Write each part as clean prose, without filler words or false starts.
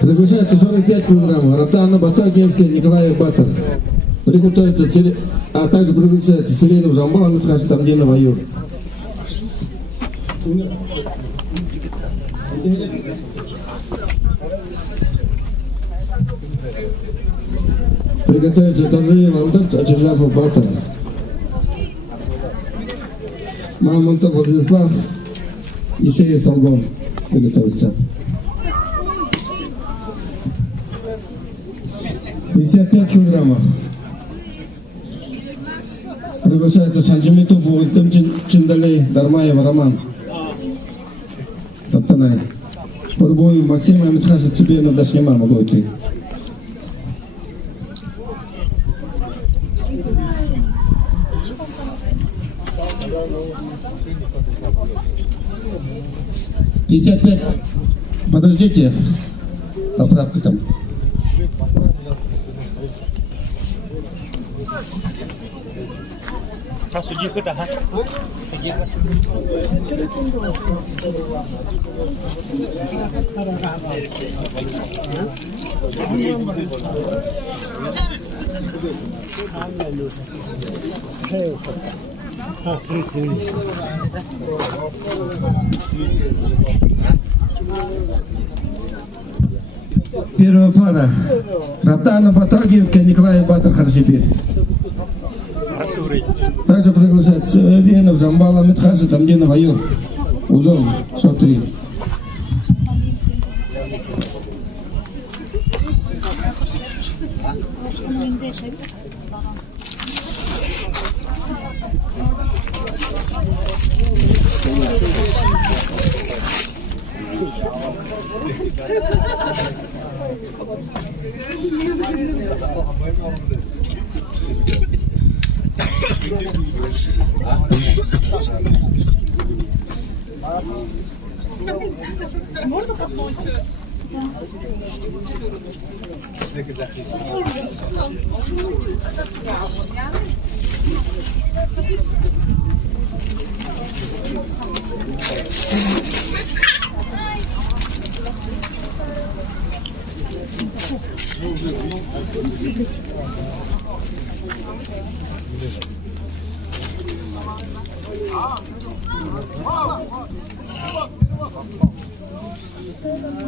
Приглашается 45 килограммов. Ротана Батагинская, Николай Батов. Приготовится, а также приглашается Селенов Жамбал, Митхаш Тамдинова Юр. Приготовится Торжеев Алтарч, Ачержапов Батов. Мамонтов Владислав, Ишеев Солгон. Приготовится. 55 килограммов. Приглашается Шанджимитов, Бултым Чиндалей, Дармаева Роман. Таптанай. По бою Максима Амитхаша Цыбенов Дашнима могу идти. «55». Подождите. Поправка там. А судьи куда? Судьи. Первая пара. Ротана Батагинская, Николай Батор Харшибир. Также приглашается Венов, Жамбала, Митхаша, Тамдинова Юр. Узон, Шо-3. Можно попробовать?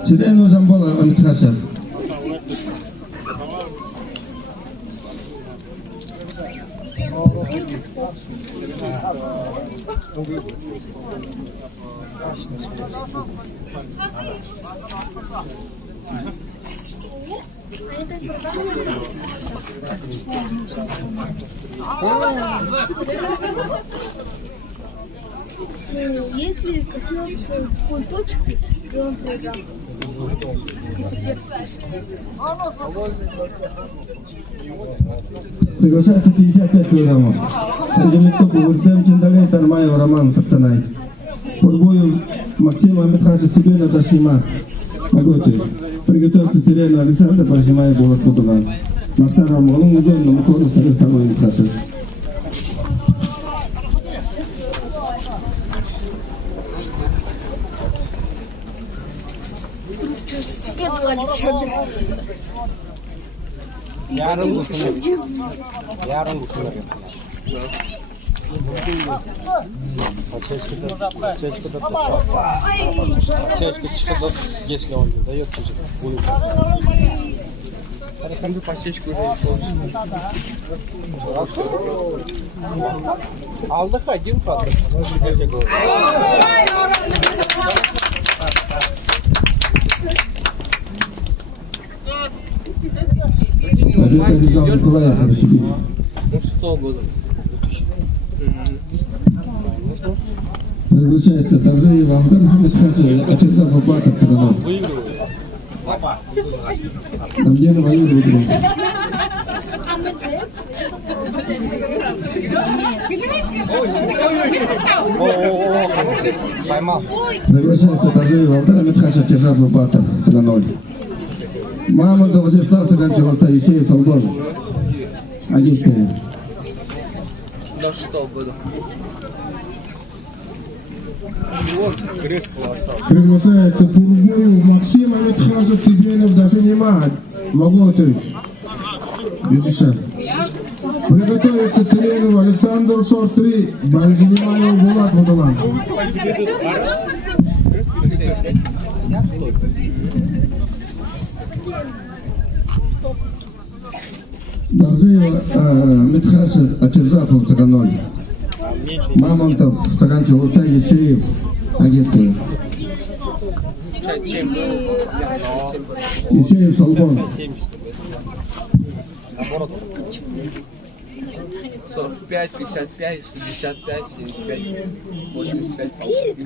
Селенов Жамбала, Амитхаша. Если коснется какой точки, то он проиграл. Приглашается 55 килограммов. Шанджимитов, Бултым Чиндалей, Дармаева Роман, Таптанай. По бою Максима Амитхаша Цыбенов Дашнима. Моготый. Приготовится Терена Александр, Пашнимай Булат Путуна. Марсара Молун, Узон, Намукору, Старостан Амитхаша. Yarın düşünüyorum. Yarın düşünüyorum. Чечка, если он не дает, чуть Александр пачечку уже Алдах один кадр. Победа лежал Николая Харшибир. 6 года. Приглашается Торжеев Алтар, Митхаша, Ачержапов Батов, Цыганов. Тамдинова Юр выиграл. Поймал. Приглашается Торжеев Алтар, Митхаша, Ачержапов Батов, Цыганов. Мамонтов Владислав, Цыган Чулата, Ишеев Солгон. Агинская. До 6 года. Приглашается Пурбуев Максим Аметхажев Тюбенов, даже не мать. Могу отрыть. Десять. Приготовится Целенов Александр, шорт 3. Бальжинимаев Булат Мудалан. Даржиев Аметхажев Ачержапов Цаганоль. Мамонтов Цаганчев Урта Ешеев Агентская. Ешеев Солбон. 45, 55, 65, 75, 85.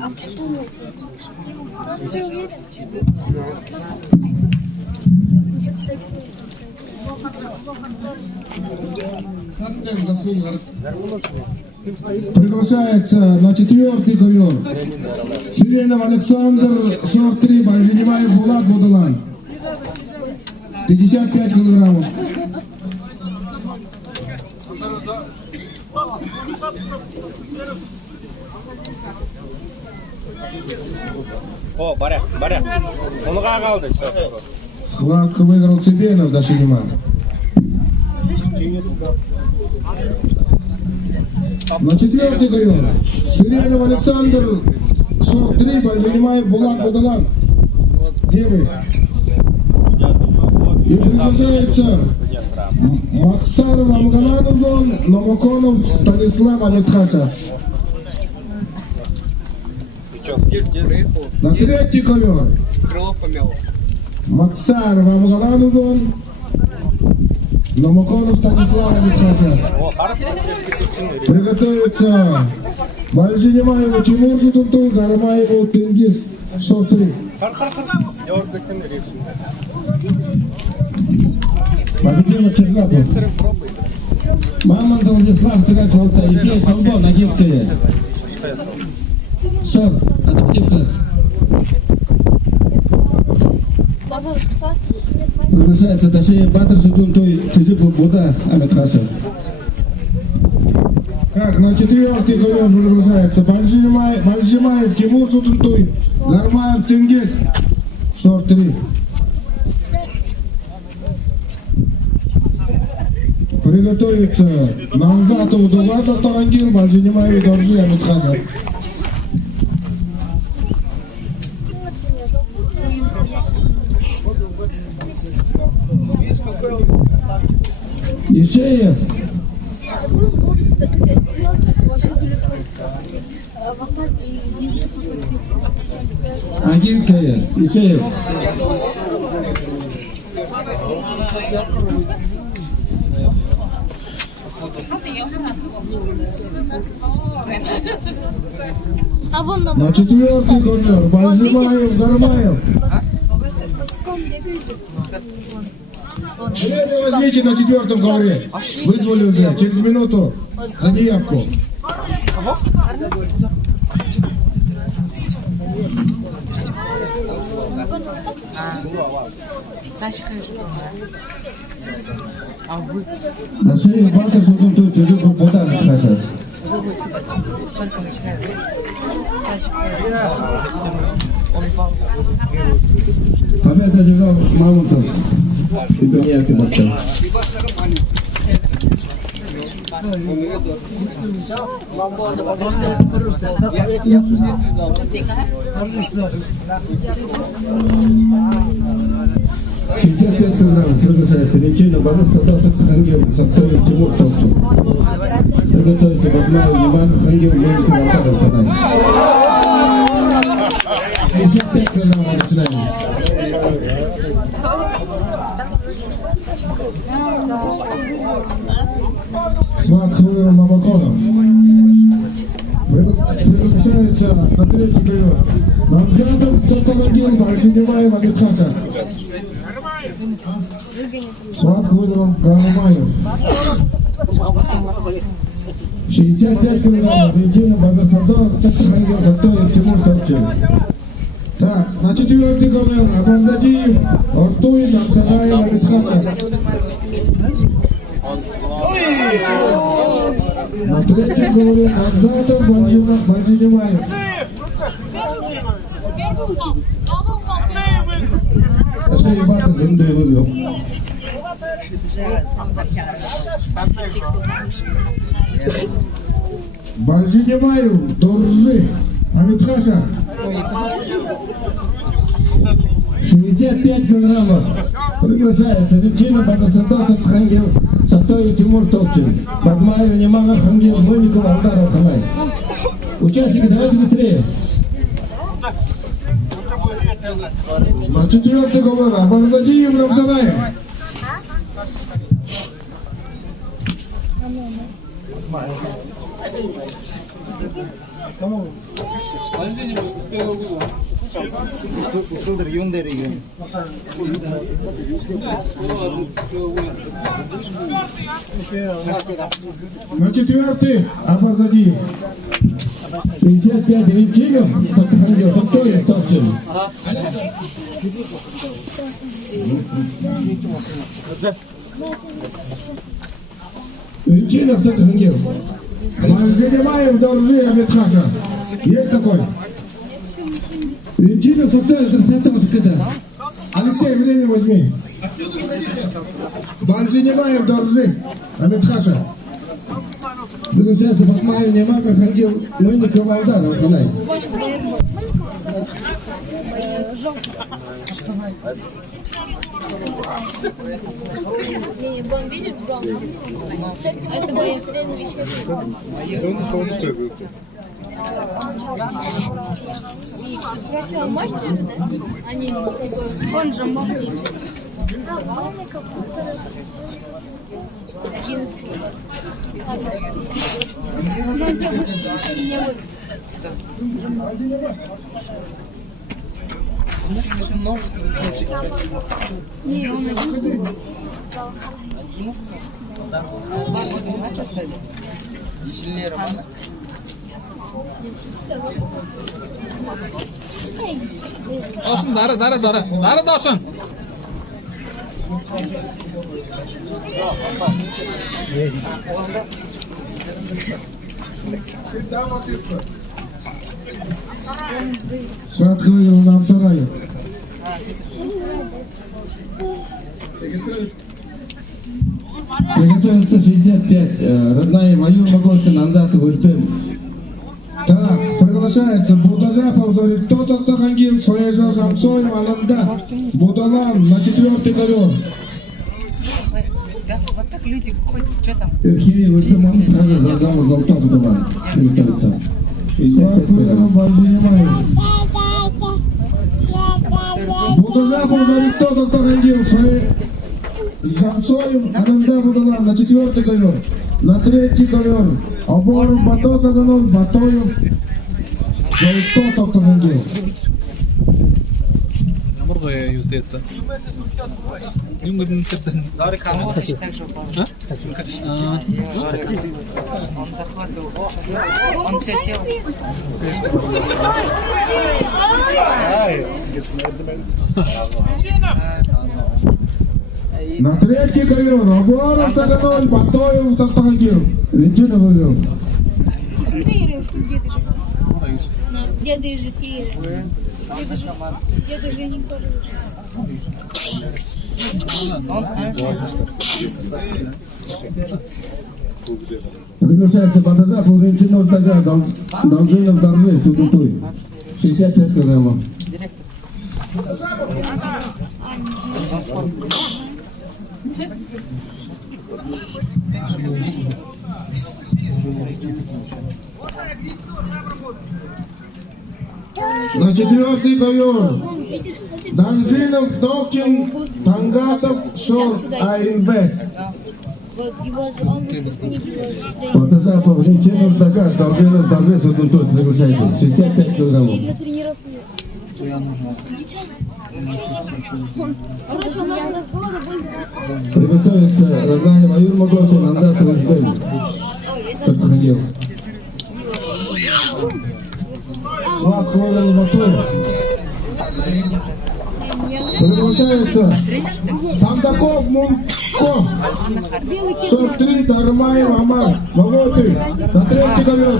Приглашается на 4-й ковер Сиренов Александр, шорт 3, Бальжинимаев Булат Будалан. 55 килограммов. О, баря. Onu қалды. Схватку выиграл Цыбенов, Дашинима. На 4-й ковер Сиренов Александр, шорт 3, Бальжинимаев Булат Будалан. Левый. И приглашается Максаров Амгаладовон, Номоконов Станислав Аметхача. На 3-й ковер Крылов помял. Максаров Амгаладовон, Номоконов Станислав Аметхача. Приготовится Бальжинимаеву Тимур Сутунтуй, Гармаеву Тенгиз, шорт 3. Победил Ачержапов. Мамонтов Владислав Цаганчев Урта Ешеев Солбон Агентская. Шорт. Адаптивка. Приглашается Ташеев Батыр Сутунтуй, Чижипов Буда Аметхашев. Так, на 4-й ковер приглашается Бальжимаев Тимур Сутунтуй, Гармаев Тенгиз, шорт 3. Приготовиться Намзатов Дугазов Тагангир, Бальжинимаев Доржи Аметхашев. Ешеев. Агинская. Ешеев. А вон на На 4-й ковер Бальжимаев Гармаев. босиком бегает. Возьмите на 4-м ковре. Вызвали уже. Через минуту за неявку. Дашеев Батыр Сутунтуй, Чижипов Буда Аметхашев. Победа одержал Мамонтов и Беньяки Батчан. $65 килограмм приглашается Венчина, Борис Садовцев, Тхангел, Сактоев, Тимур Толчев. Приготовится Бадмаев, Иван, Тхангел, Левик, Валтаров, Санай. 55 килограмм начинаем. Схватка выиграл Намаконов. Приглашается на 3-й ковер Намзатов Тагангир, Бальжинимаев Аметхача. Схватку выиграл Гармаев. 65 килограммов. Венчина, Базар Садов, Тхангел, Сактоев, Тимур Толчев. Так, на 4-й ковер Абардадиев, Ортуй, Намсагаев, Аметхача. На 3-й ковре Намзатов, Бальжинимаев. Шея бата зунду вывел. Бальжинемаев, Доржи, Амитхаша. 65 килограммов. Приглашается Ветчина, Батасардов, Хангел, Саптоев, Тимур Топчин. Бадмаев, Немага, Хангел, Мойников, Алдаров, Хамай. Участники, давайте быстрее. На 4-й ковер, Абарзадиев, Рамсарай. На 4-й, Абарзадиев. 65 Ветчинов, Хангел, Саптоев, Топчин. Ветчинов, Хангел. Бальжинемаев, Доржи, Амитхаша. Есть такой? Ветчинов, Саптоев, Трасятов, когда? Алексей, время возьми. Бальжинемаев, Доржи, Амитхаша. Приглашается Бадмаев, Немага, Хангел, Мойников, Алдаров, Хамай. Не, вон видишь, Джон? Это мои Короче, он мощный же, да? А не никакой. Он же мощный. Главный какой-то 11 год. Не, он 11 год. Dawson, Dara Dawson. Сватхаев, Рамсарай. Приготовится 65. Родная Маюр Маготы, Намзат, Выртым. Так, приглашается Будазапов, Зорик, тот Хангил, Фаежа, Жамцой, Маланда, Будалан на 4-й ковер. Да, вот так люди ходят, что там? Хири Выртым, он сразу задам Золотов Будалан. Приготовится. 65 Сватхаев, килограмм. Бальжинемаев. Будазапов, Зорик, тот Хангил, Фаежа, Жамцой, Маланда, Будалан на 4-й ковер. На 3-й ковер. Обор, Батот, Заганов, Батоев, Золотов, Хангил. Наморго ютета. Юнгад нтетен. Зорик Амович также упал. Он захватывал. Он все тело. На 3-й ковер. Обор, Заганов, Батоев, Хангил. Ветчина вывел. Деда же тире. Деда же не тоже. Приглашается Бадазапов, Ветчинов, Тага, Должинов, Доржи, Судутуй. 65 килограммов. На 4-й ковер. Данжинов, Топчин, Тангатов, Шор, Айнвест. Вот его он выпускник его. Бадазапов, Ветчинов, Тага, Должинов, Доржи, Судутуй. Приглашается. 65 килограммов. Я тренировку. Короче, у нас разговор будет. Приготовится Родная Маюр Маготы, Намзат, Выртым. Только Хангел. Сватхаев, Батоев. Приглашается Сандаков, Мунко, Шор-3, Тармаев, Амар, Маготы, на 3-й ковер.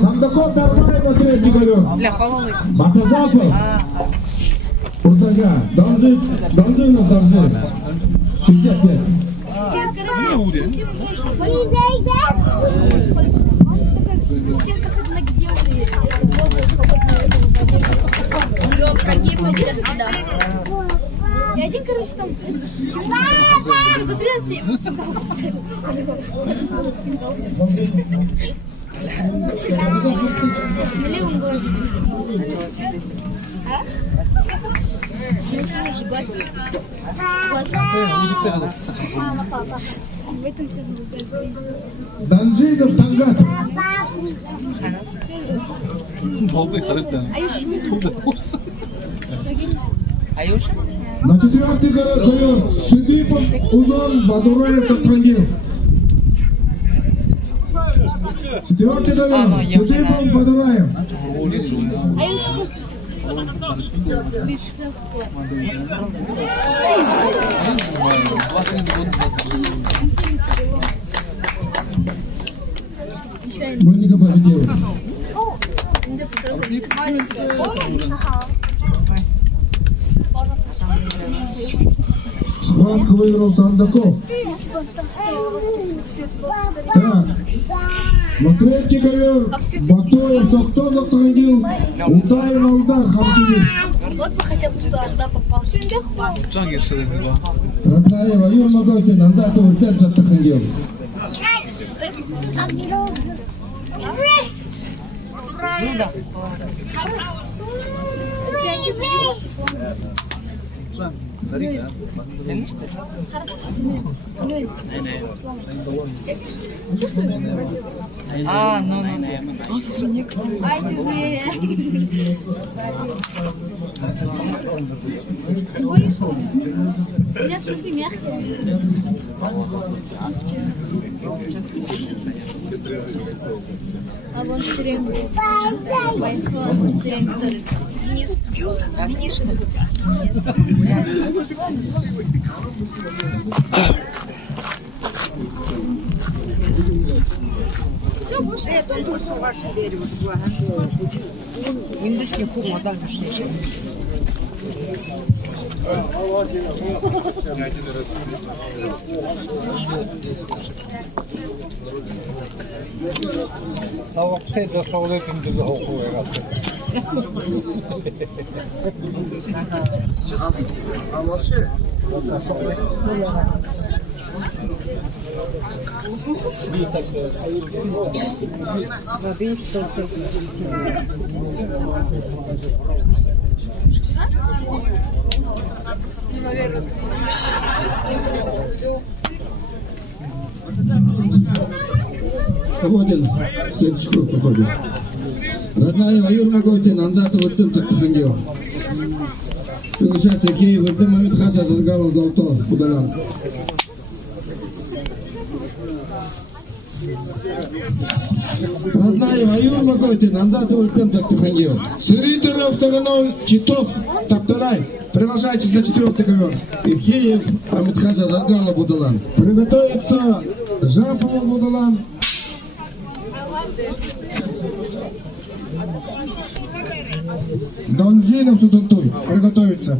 Сандаков Дарбаев на третий ковер. Бля, пололый. Батазапов. Урдага. Должинов Должин. 65. И один, короче, там... Смотри, на левом глазе. А? Глаз. В этом все Данжинов Тангат. Аюш? На четвертый ковер Сидипов, Узон, Бадураев, Таткангил. Четвертый ковер Сидипов, Бадураев. Мальника победил. Схватку выиграл Сандаков. Так. На третий ковер Батуев, Сахтон, Таткангил. Утаев, Алдар, Хамсини. Вот бы хотя бы что Ардар попал. Ратнаева, Юр Магойтин, Назатов, Уртен, Таткангил. Ну да. А, ну. Ай, ты боишься? У меня сухие мягкие. А вон сирен. Войска, сирен, который. Денис, что ли? Все, больше я тоже ваше дерево шла. Индусский курма, да, конечно. А вообще дошел этим до захопу. А вообще? Свободен. Следующий круг проходишь. Ратнаева, Юр Магойтин, Назатов, Уртен, Таткангил. Приглашается Киев, Уртен, Мамед Хаша, Заргалов, Долто, Будалан. Ратнаева, Юр Магойтин, Назатов, Уртен, Таткангил. Сыритаров, Таганов, Читов, Тапталай. Приглашайтесь на четвертый ковер. Ивкеев, Мамед Хаша, Заргалов, Будалан. Приготовиться Жапова, Будалан. Донжинов, Судунтуй. Приготовиться.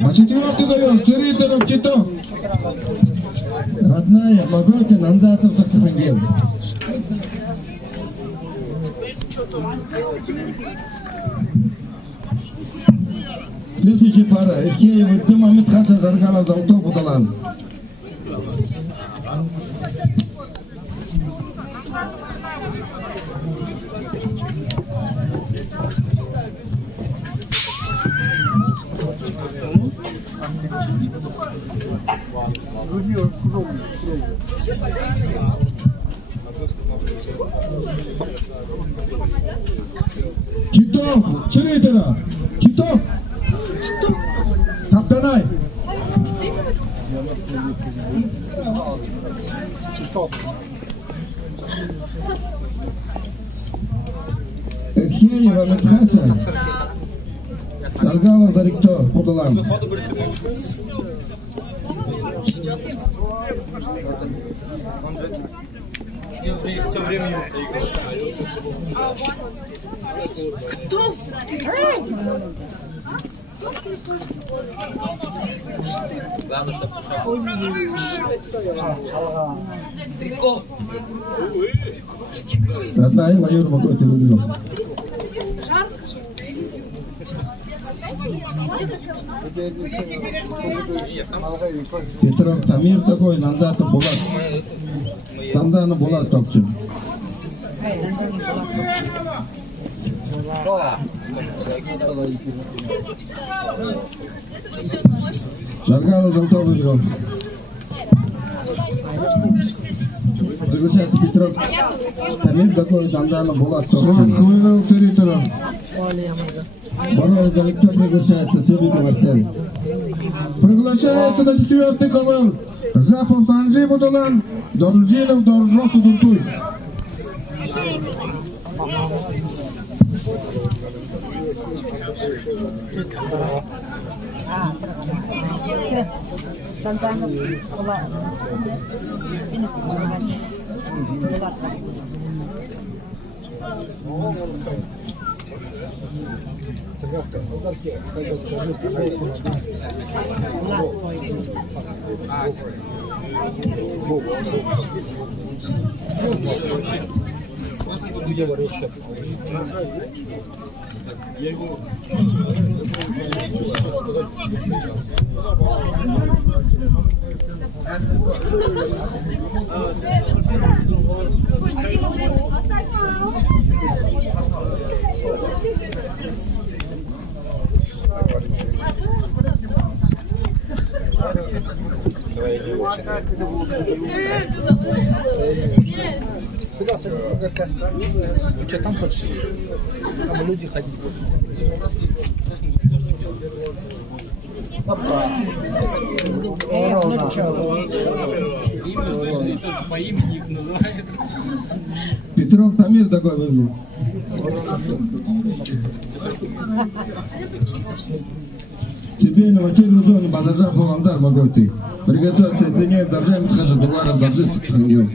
На четвертый ковер Сыритаров, Читов. Ратнаев, Магойтин, Назатов, Таткангил. Следующая пара. Ивкеев, Уртен, Мамед Хаша, Заргалов, Долто, Будалан. Китов, Сыритаров. Китов. Таптанай. Ивкеев, Мамед Хаша, Заргалов, Дарикто, Будалан. Все время Кто? Главное, чтобы ушел. Трико. Родная майор какой-то выиграл. Петров Тамир такой, Намзата Булат. Тамзана Булат топчу. Жаргалов Золотой выиграл. Приглашается Петров Тамир такой, Тамзана Булат Сорок топчу. выиграл Цериторов. Боров Заликто приглашается Цебиков Арсен. Приглашается на 4-й ковер Жапов Санджи Будулан, Доржинов Доржо Судунтуй. Что там хочешь? Там люди ходить будут. По имени их называют. Петров Тамир такой выиграл. Тебе на вачелу зоне бадажа Павлодар могой ты. Приготовься, ты не должен хаша долларов должиться к нему.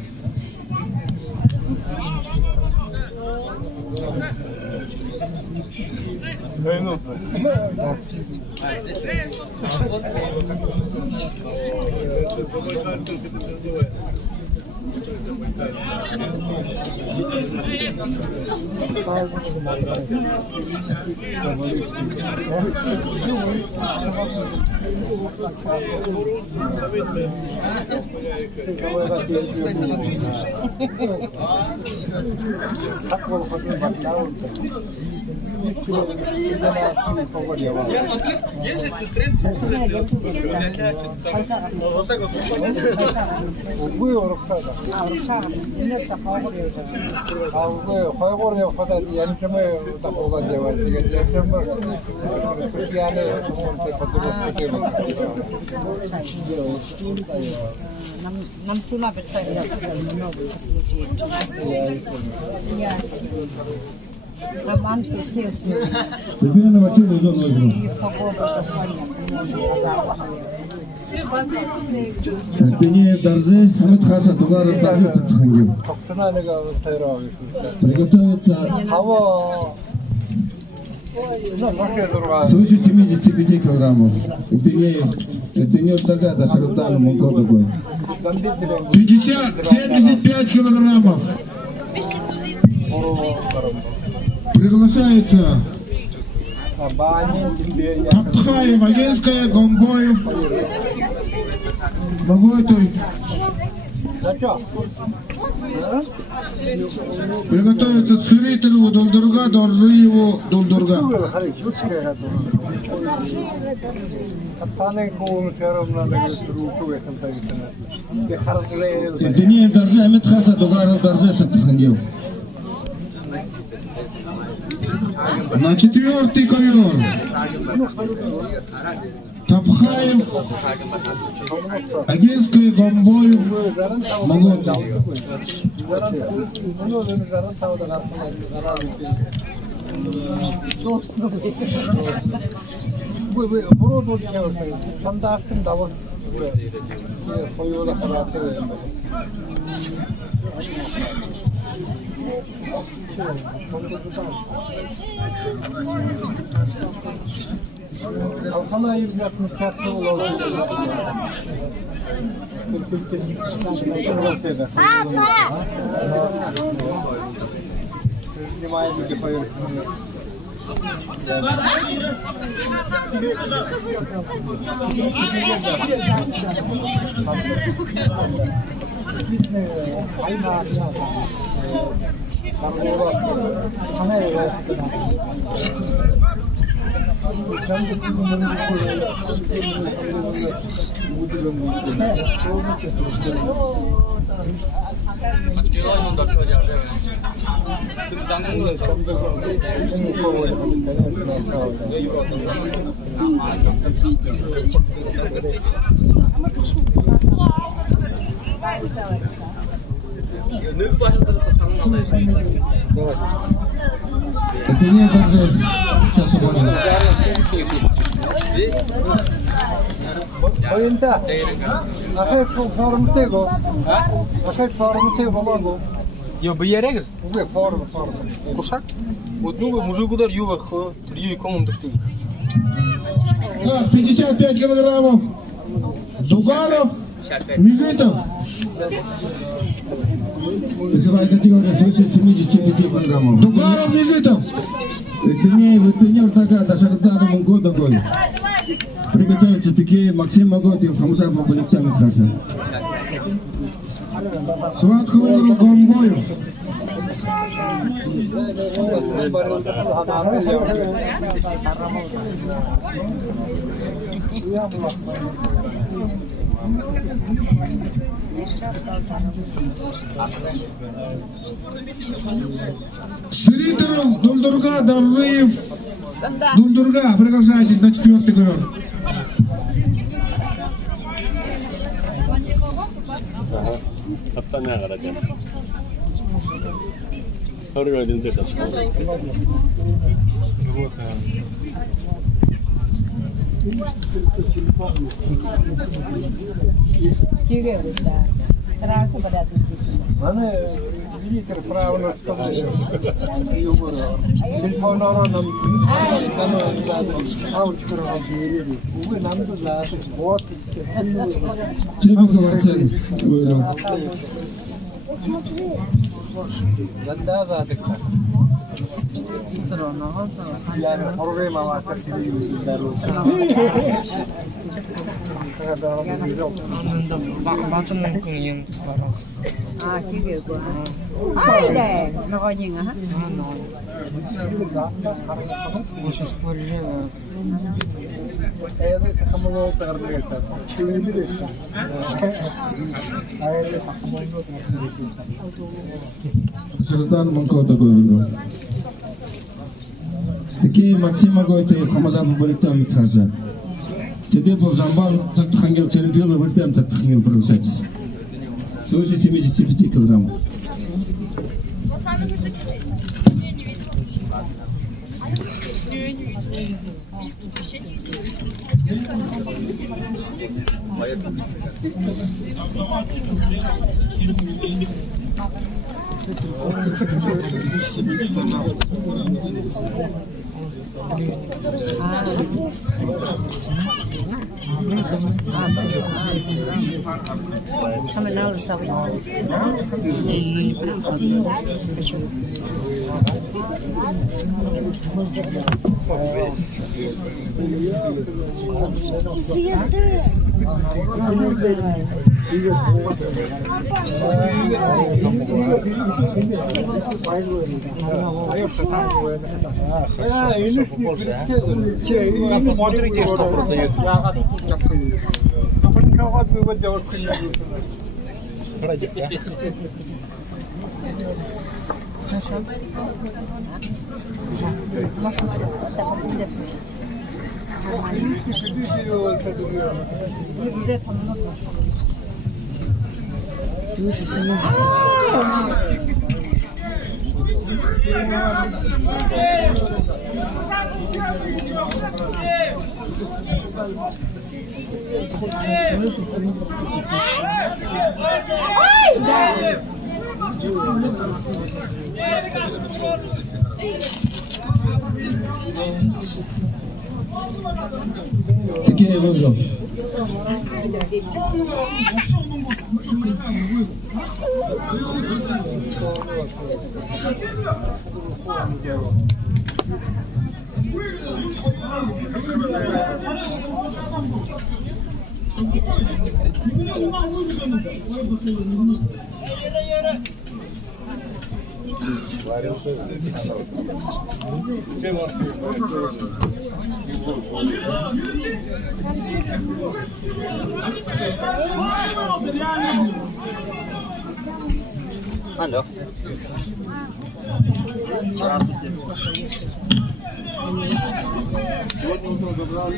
Я смотрю, есть же тренд. Вот так вот. Нам села бетхайда много людей. Там анты все. Тебе на вачелу зоне выиграл. Ты не должен Хамид хаша долларов должиться к нему. Приготовиться свыше 75 килограммов. Это не тогда до Шарутана Мунко такой. 50-75 килограммов. Приглашается Тапхаев, Агенская, Гомбоев, Богойтой. Приготовится Сырителеву, Долдурга, Доржиеву, Долдурга. Это не должен Хамид хаша долларов должиться к нему. На 4-й ковер Тапхаев, Агенская, Гомбоев, Моготов. Вы стандартным, да, вот Koyuyorlar halatı. Alsana ayır yapmış tatlı olalım. Это не даже сейчас уходим. Oyunda. Akay formu Akay formu Yo bu yere gir. Bu formu. Kuşak. Bu другой мужик удар ювах, трию комом дыхты. Так, 55 килограммов. Дугаров, Межитов. Весовая категория свыше 75 килограммов. Дугаров, Межитов. Тренер такая, даже когда года такой. Приготовиться такие Максим Маготьев, Хамзафов, Александр Хаша. Суат Хлоров, Гомбоев. Ширитов, Дульдурга, Даржиев. Дульдурга, приглашайтесь на 4-й ковер. 답답해 가라 돼. 허리가 어딘데 됐어. Сразу подать. Аны видите правильно сказал. Телефонlara нам Увы, нам туда. Вот. Чебухов Арсен выиграл. Да, так. Yani problema var À, chỉ việc của ai đây nó coi nhìn hả? Султан Манков такой выиграл. Такие Максим Маготьев, Хамзафов, Александр Хаша. Цедепов, Жамбан, Хангел, Черепилов, Вальпен, Хангел, приглашайтесь. Свыше 75 килограммов. Самый надо собой. Не прям хочу. Посмотрите, что продается. Паниковать вывод девушку не будет. Машу, так будет сюда. Уже помножу. Такие выиграл. Алло. Сегодня утром забрал.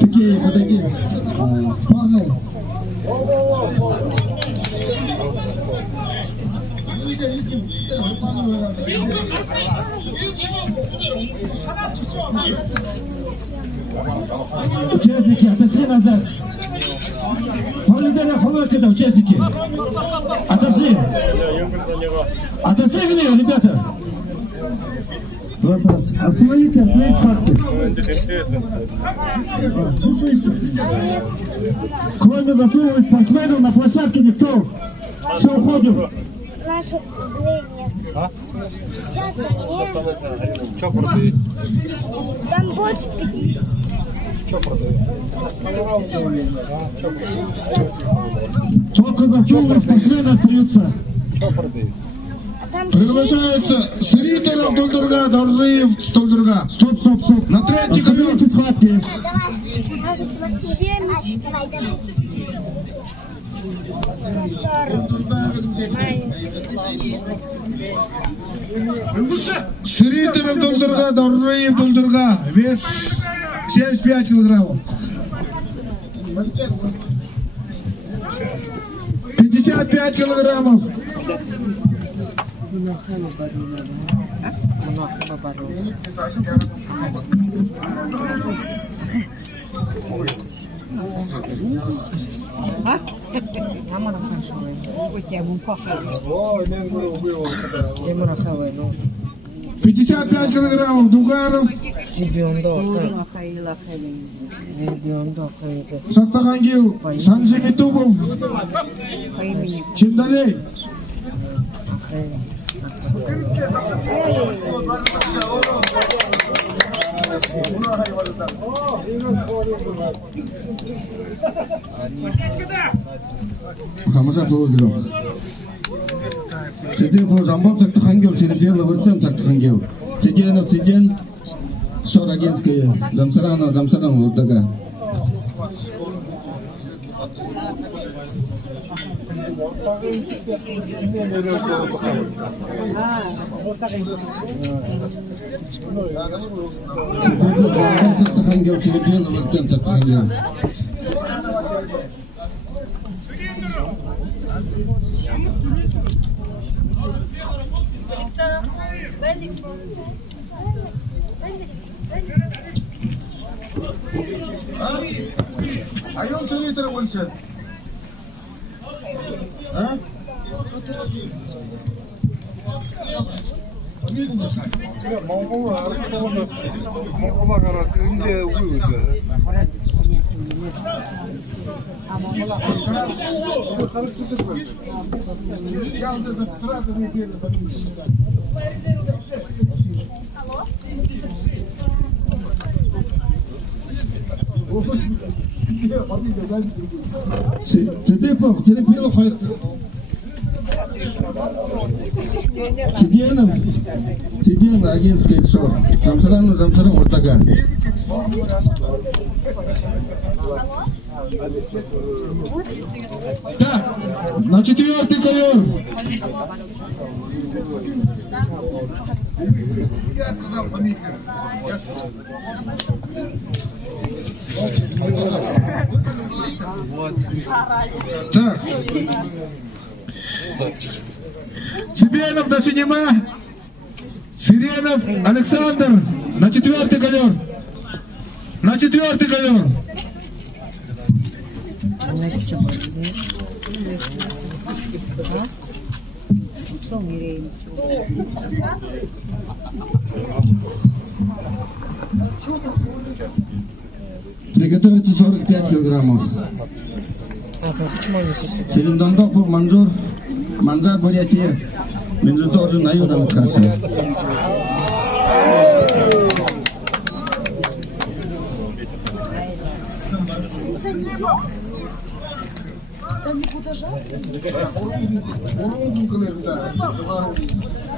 Такие, подойди. Спарный. Участники, отошли назад. Полюбили холодка, участники. Отошли. Отошли меня, ребята. Раз. Остановите факты. Кроме засовывать спортсменов на площадке никто. Все, уходим. Наше управление. Сейчас нет. Что продают? Там больше 50. Что продают? Только засовывать спортсмены остаются. Что продают? А там Приглашается Срителев Дульдурга, Доржиев Дульдурга. Стоп. На третий ковер. Остановите схватки. 7. 140. Срителев Дульдурга, Доржиев Дульдурга. Вес 75 килограммов. 55 килограммов. Mama na kashawe. Uite, am un pahar. Ой, не было. Ему на хаве, ну. 55 килограммов. Дугаров. Саттахангил. Санжи Митубов. Чиндалей. Хамаза выиграл. Сидев Жамбал Саттахангил, Черепьел, Выртем Саттахангил. Сиден, Шорагинская, Замсаран, вот такая. Сидев Жамбал Саттахангил, Черепьел, Выртем Саттахангил. Ayol Sritelев bo'lsin. Ha? Монголдар арыстығында Монголға қарап үнде өйді. Цыдыпов, Терпилов, Циденов, агентское шоу. Замсаран, вот такая. Так, на 4-й ковер. Я сказал фамилию. Так. Цыбенов на синема. Сиренов Александр на 4-й ковер. На 4-й ковер. Приготовиться 45 килограммов. Черендондопов, Манжур, Манжар, Бурятия. Между тоже на юном кассе.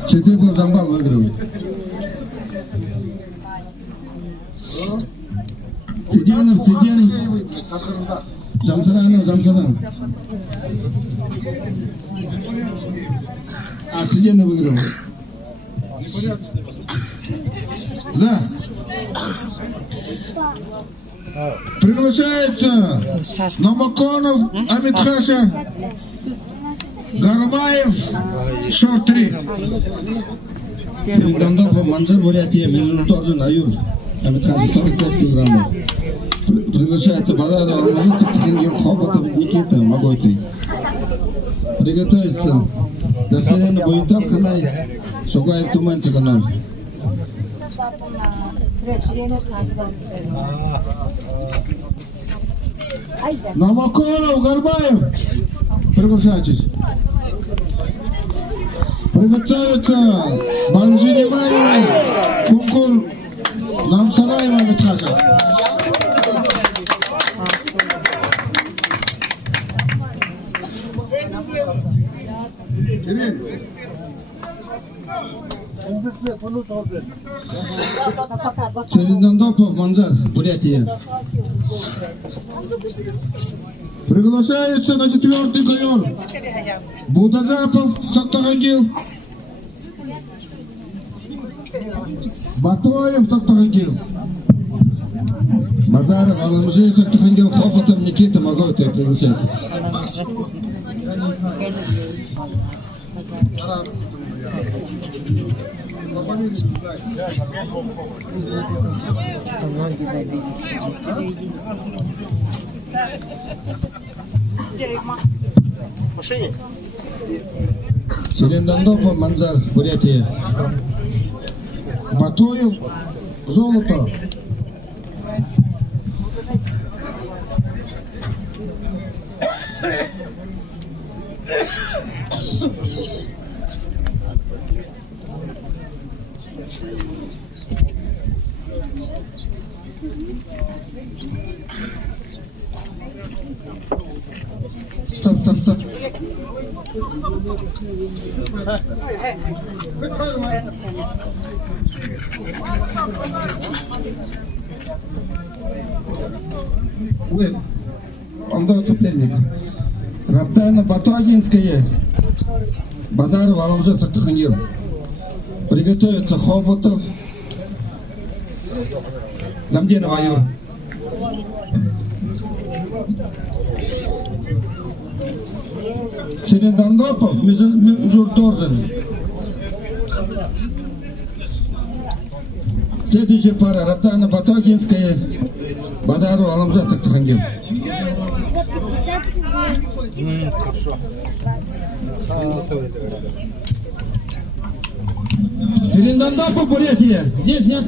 Цыдыпов Замбал выиграл. Циденов, Замсаран. А, Циденов выиграл. За. Приглашается Номаконов, Амитхаша, Гармаев, шорт 3. Черендондопов, Манжар, Бурятия. Между тоже на юр. Амитхаша 45 килограммов. Приглашается Базаров, Алмазов, Тихингел, Хоботов, Никита, Магойкин. Приготовиться. Население Буинтал, Ханай, Шугаев, Туман, Цыганов. Номаконов, Гармаев. Приглашайтесь. Приготовиться Банжинимаев, Кункур, Намсараева, Амитхаша. Черендондопов, Манжар, Бурятия. Приглашается на 4-й ковер Будазапов, Сактагангил, Батоев, Сактагангил. Базаров, Алмазов, Сактагангил, Хоботов, Никита, Магойкин. Приглашайтесь. Ноги забились. Черендондопов, Манжар, Бурятия. Батоев, золото. Стоп. Вы, он дал соперник. Раптана Батагинская, Базаров, Алмазов, Сактагангил. Приготовиться Хоботов, Дамденов, Аюр. Черендондопов, Межур Торжин. Следующая пара. Раптана Батагинская, Базаров, Алмазов, Сактагангил. 50 рублей. Хорошо. Перендандапов, Бурятия. Здесь нет?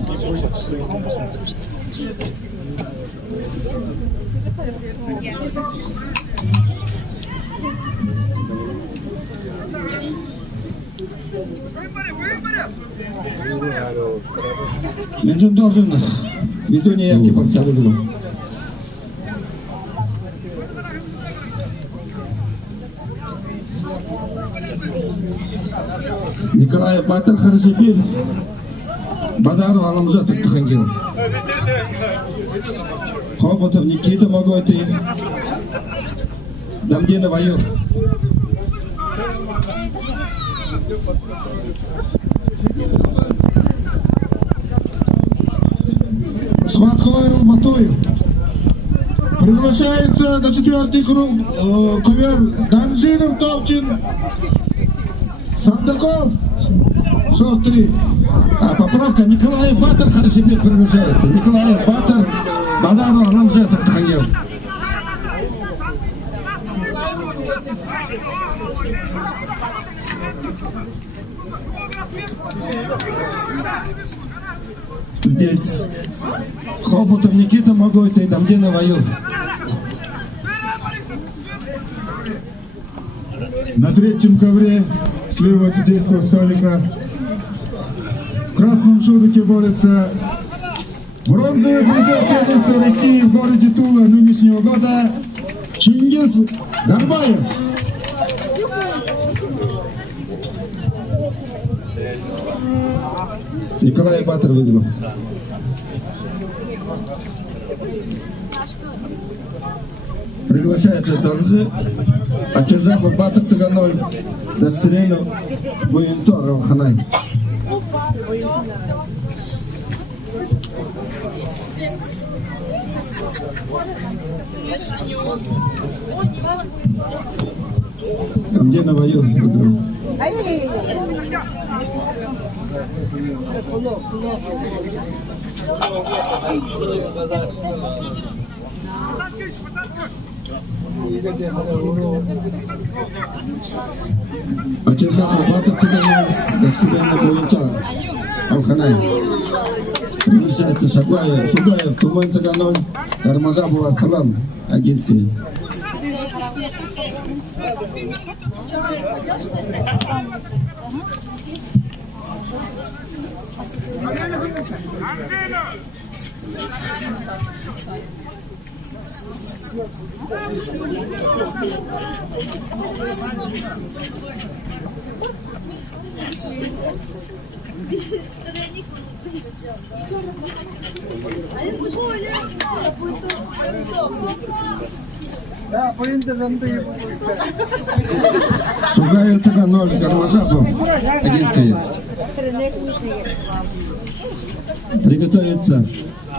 Мен же должен ведение явки подставить было. Николай Батыр Харжибин, Базаров Аламжа Туттахангил. Хоботов Никита Моготы, Дамдина Ваюр. Шватхойл Матуев. Приглашается на 4-й круг ковер Данжинов Толчин. Сандаков. 6-3. Поправка. Николай Батыр Харжибин приглашается. Николай Батыр, Базаров Аламжа Туттахангил. Здесь Хоботов Никита Моготы и Дамдина Ваюр. На 3-м ковре слева от судейского столика в красном шубике борется бронзовый призер первенства России в городе Тула нынешнего года Чингис Дарбаев. Николай Батыр выиграл. Приглашается Торжи, Ачажапов Батыр Цыганоль, Дастерейну Буинтор Алханай. Где на Ваюр выиграл? Ачажапов Батыр Цыганоль, Дастерейну Буинтор Алханай. Приглашается Шугаев, Тумань Цыганоль, Кармазапов Арсалан, Агинский. Да, поинты занды. Шугаев Цыганоль, Кармазапов, Агинский. Приготовится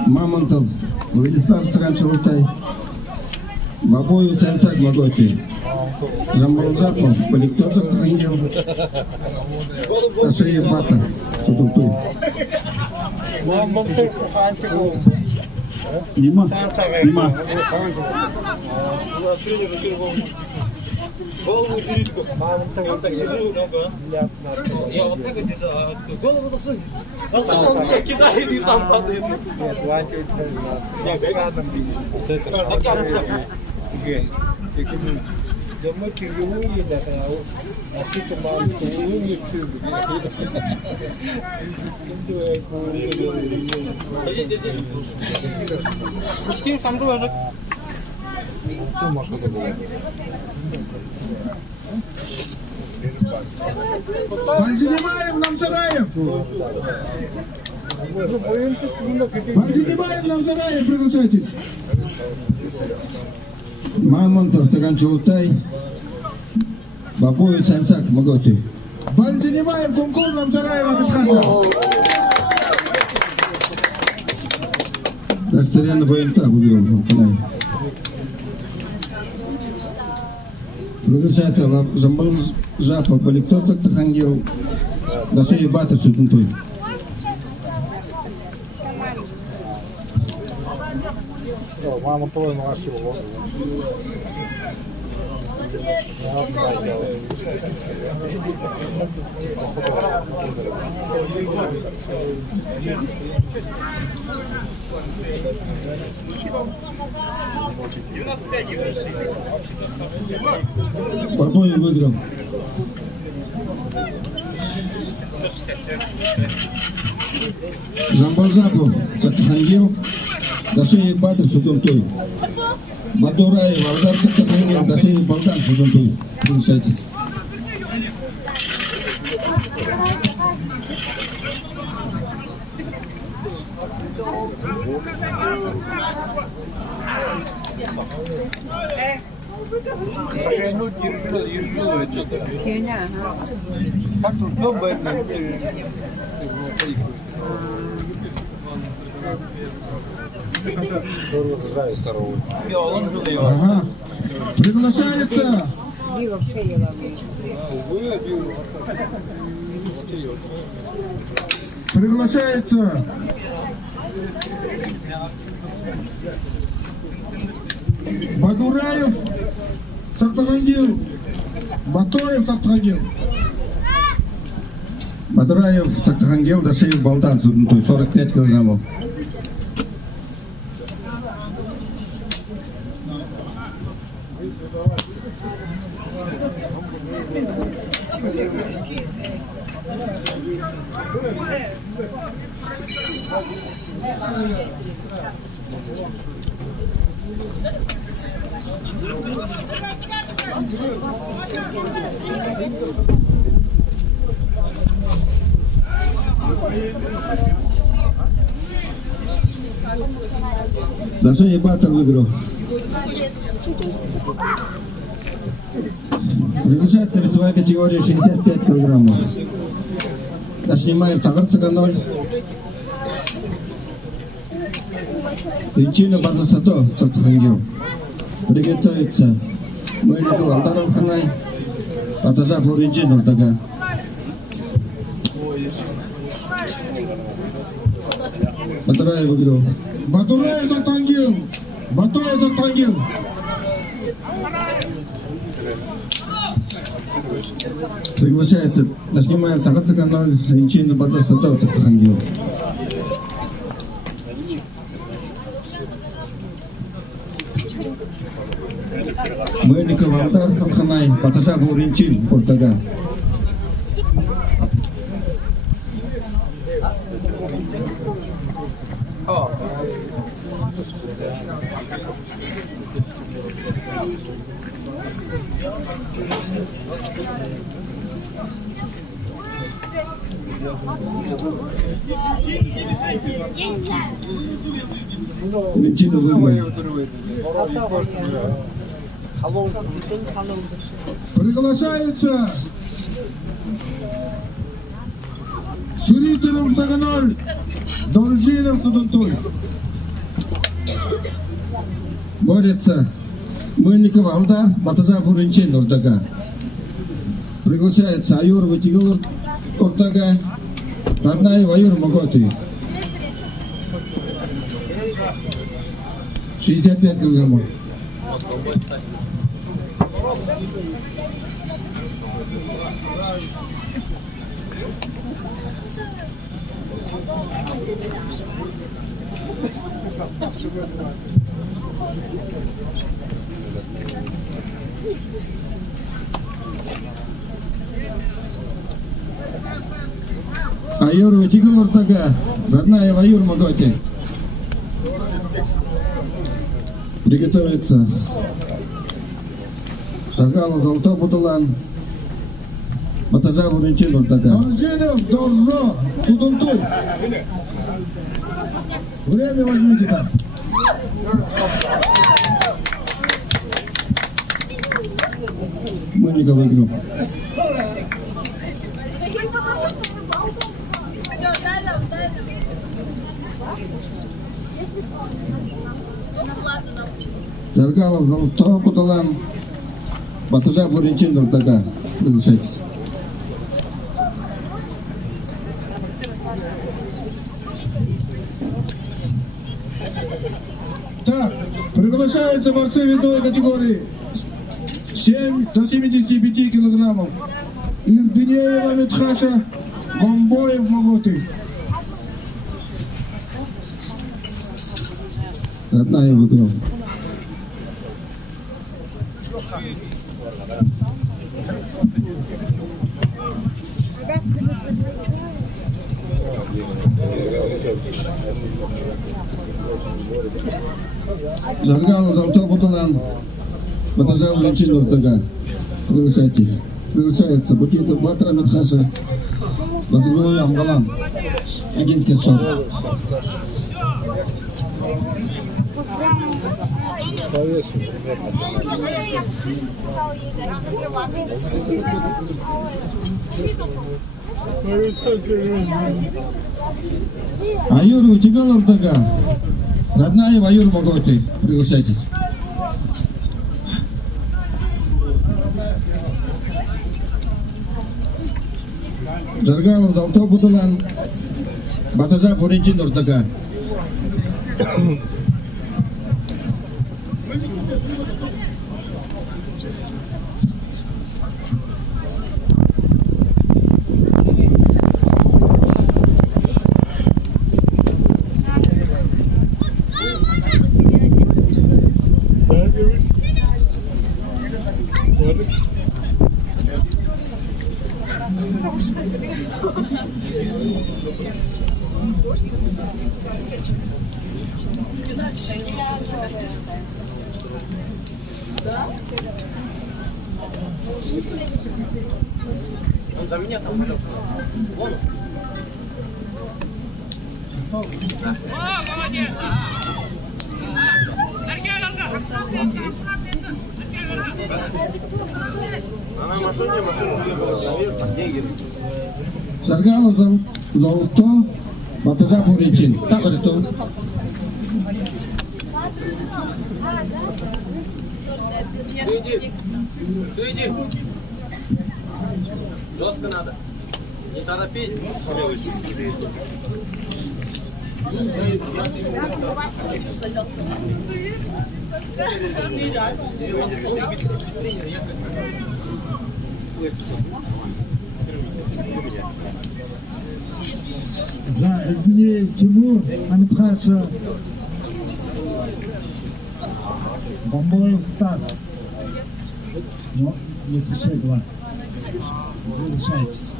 Мамонтов, Владислав Цыганчевутай, Бабою Сенсак Моготы, Жамбалжапов, Поликтозов Тахангел, Ташеев Батыр, Сутутуй. Нима. Голову держи, вот так держи, я вот так держу, а голову засунь. Засунул, мне кидает и сам падает. Нет, ланчу я бегадом да мы тяжелые, да, а ты команду умный, ты сам тоже. Банжинемаев Намзараев. Банжинемаев Намзараев, приглашайтесь. Мамонтов, Цыганчевутай, Бабою Сенсак Моготы. Банжинемаев Кумков Намзараев Абитхаша. Дастерейну Буинтор выиграл Алханай. Приглашается Жамбалжапов, Поликтозов Тахангел, Ташеев Батыр, Сутутуй. Мама твоя на вашу. Подбой выиграл. Жамбалжапов, Сактахангил, Дашеев Батыр, Судунтой. Батураев, Алдар, Сактахангил, Дашеев Балдан, Судунтой. Приглашайтесь. Ченя, Ага. Приглашается Био в шее ловит. Приглашается Бадураев, Сактахангил, Батоев, Сактахангил. Батураев, Сактахангил, Дашеев Балдан, Судунтой. 45 килограммов. Дашеев Батыр выиграл. Приглашается весовая категория 65 килограммов. Дашнимаев Тагыр Цыганов. Ильчина Базасато, Сактахангил. Приготовится Мыльников Алдаров Ханай, Батажав Оринчин Уртага. Батураев выиграл. Батураев, Сактахангил, Батоев, Сактахангил. Приглашается Дашнимаев Тагыр Цыганов, Ильчина Базасато, Сактахангил. Мыльников Алдар Ханай, Батажав Оринчин Уртага. Ильчин выиграл. Приглашается Ширитинов Саганоль, Должинов Судунтой. Борется Мыльников Алдар, Батажав Оринчин Уртага. Приглашается Аюр Ватигал Уртага, Раднаев Аюр Моготы. 65 килограммов. Аюр Ватигал Уртага, Раднаев Аюр Моготы. Приготовиться Шагалов Золото Бутулан, Батажав Оринчин Уртага. Должинов, Должо, Судунтой. Время возьмите так. Мыльников выиграл. Жаргалов Золото Бутулан, Батажав Оринчин Уртага. Приглашайтесь. Так, приглашаются борцы весовой категории до 75 килограммов. Ирдунеева Митхаша, Гомбоев Моготы. Родная выиграл. Жаргалов золотой бутылан. Батажал Валентин Уртага. Приглашайтесь. Приглашается Бутитов Батра Митхаша. Батагулуя Амгалан. Агентский шоу. Аюр Утигал Уртага. Родная Аюр Моготы. Приглашайтесь. Жаргалов золотой бутылан. Батажа Валентин Уртага. За меня там валялся. Вон. Молодец! Жаргалов золото. Батажа Валентин. Так это. Ты иди. Жестко надо. Не торопись. За Ирдунеев Тимур Амитхаша, Гомбоев Стас. Ну, если человек два. Решайтесь.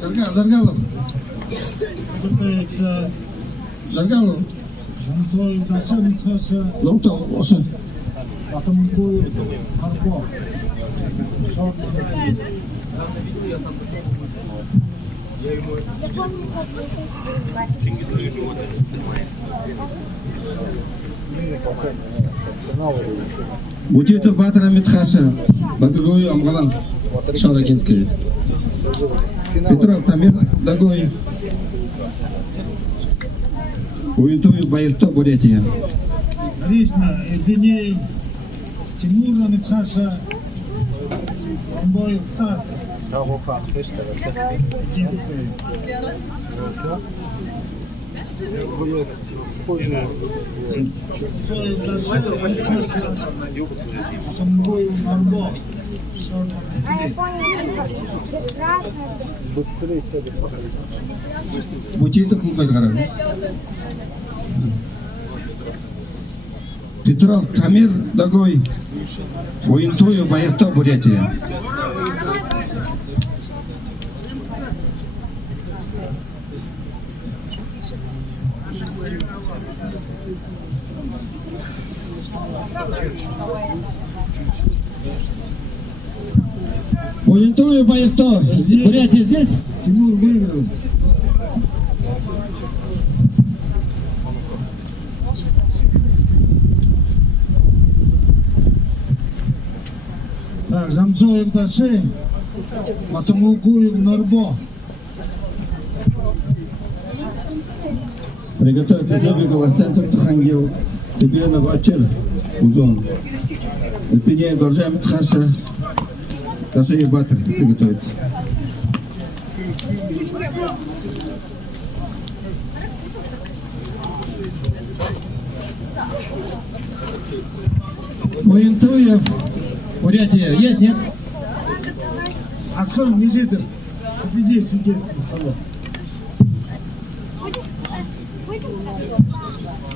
Жаргалов. Это Жаргалов. Жансой Даша Митхаша, Золото. Оша. потом Гомбоев Арбо. Шорт. Бутитов Батра Митхаша. Батагулуя Амгалан. Шарагинский. Петров Тамир Дагой. Уинтую Байрто Бурятия. Ришна Ирдунеев Тимур Амитхаша, Гомбоев Стас. Бутитов Муфагара. Петров Тамир Дагой. Уинтую Байрто Бурятия. Уинтую Байрто. Бурятия здесь? Тимур выиграл. Так, Жамзоев Даши, Матамулгуев Норбо. Приготовиться забегу в центр Тхангил. Тебе на вечер узон. Пеняй Горжам Тхаша. Даши и Батр приготовиться. Уинтуев Бурятия есть, нет? Асон, Нижитер, отведи судейскому столу.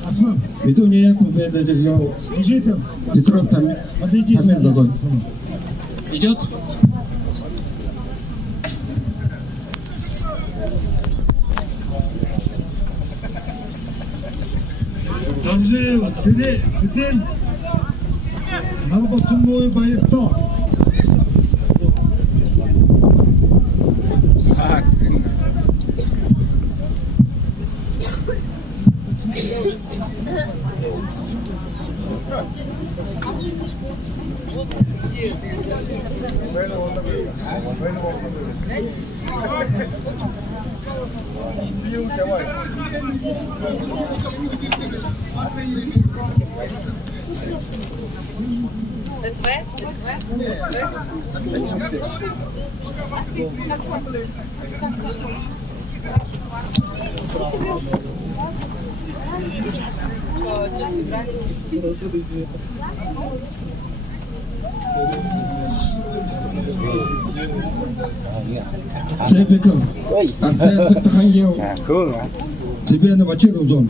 Асон, Веду не я, победа держал. Нижитер, Петров там. подойди к Тамир Догон. судейскому столу. Идет? Tanrı, Sidin, Nalbatın boyu bayıkta. Шефиков, Арсен Тахангел, тебе на Бачиру зон.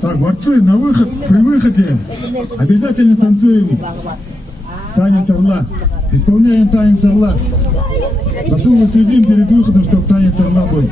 Так, борцы, на выход, при выходе обязательно танцуем танец орла. Исполняем танец орла. Засунул следим перед выходом, чтобы танец орла был.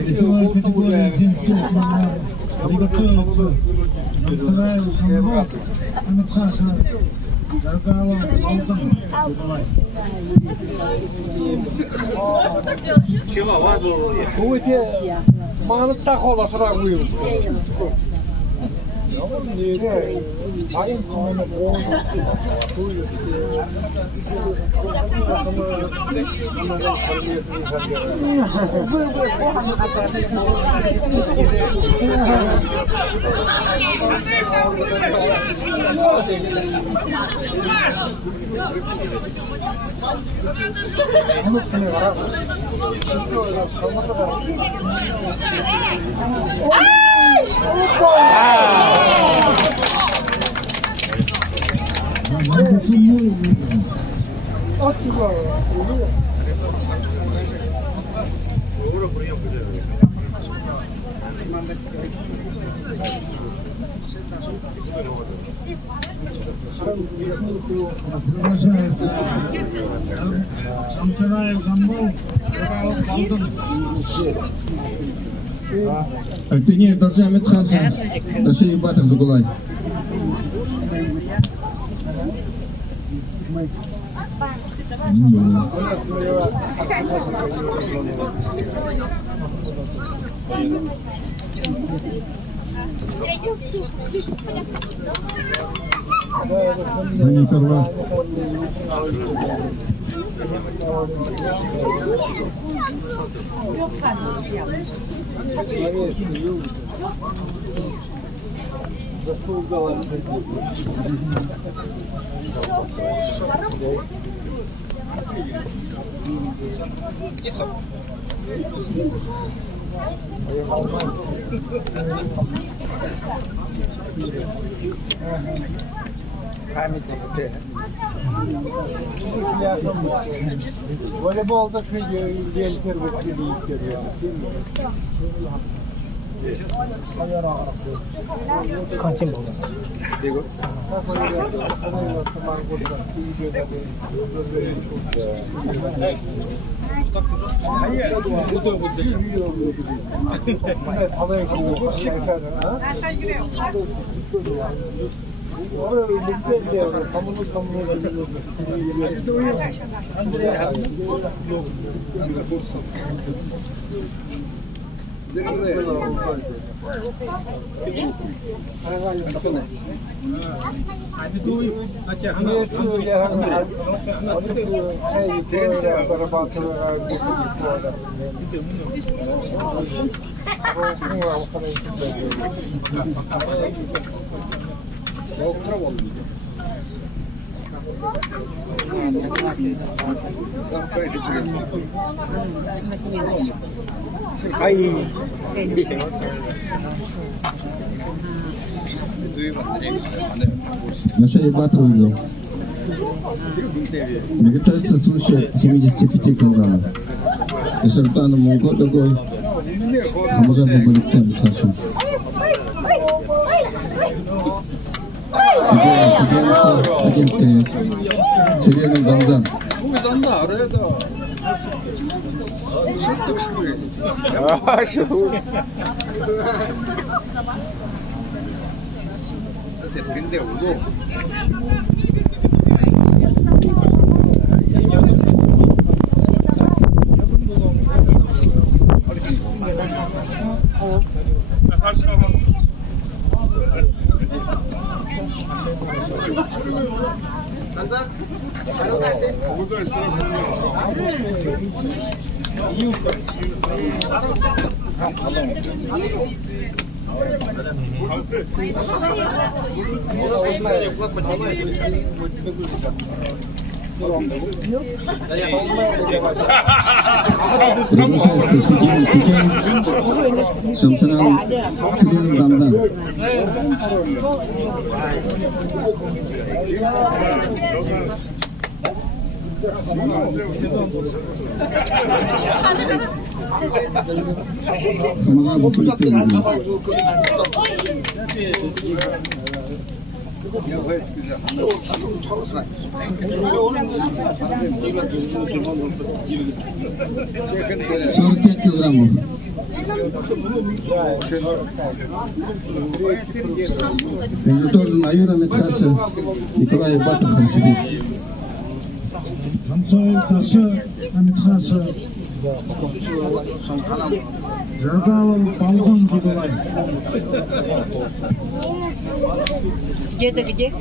Весовая категория Зинских программ. Приготовиться. Намсараев, Хамбал, Амитхаша, Даргава, Алтан. Давай. Маған тақола сұрақ қойып. Продолжается. Намсараев, Хамбал, Алтан. Альпинир Даржа Амитхаша, Даши Батов Дугулай. Танец орла. Voleybolda gelişler kaçın burada? Наша батл выиграл. Приготовиться свыше 75 килограммов. Эшертан Мунко такой. Хамузан Бабаликтен Хашим. Один скорее. Серебряный Дамзан. Продолжается Тигин, Шамсанал, Тигин Дамзан. Хамага Бабаликтен. Сорок 5 килограммов. Международный Аюра Медхаша Николай Батахан Сибирь. Хамсойл Ташы Амитхашы Жадалов Балгон Жудулай. Где-то где?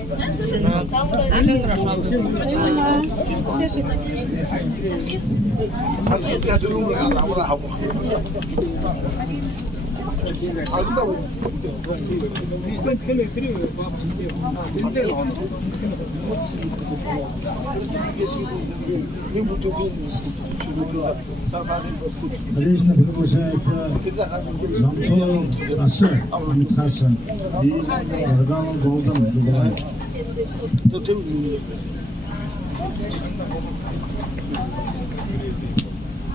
Лично приглашает Хамсойл Ташы Амитхашы и Жадалов Балгон Жудулай.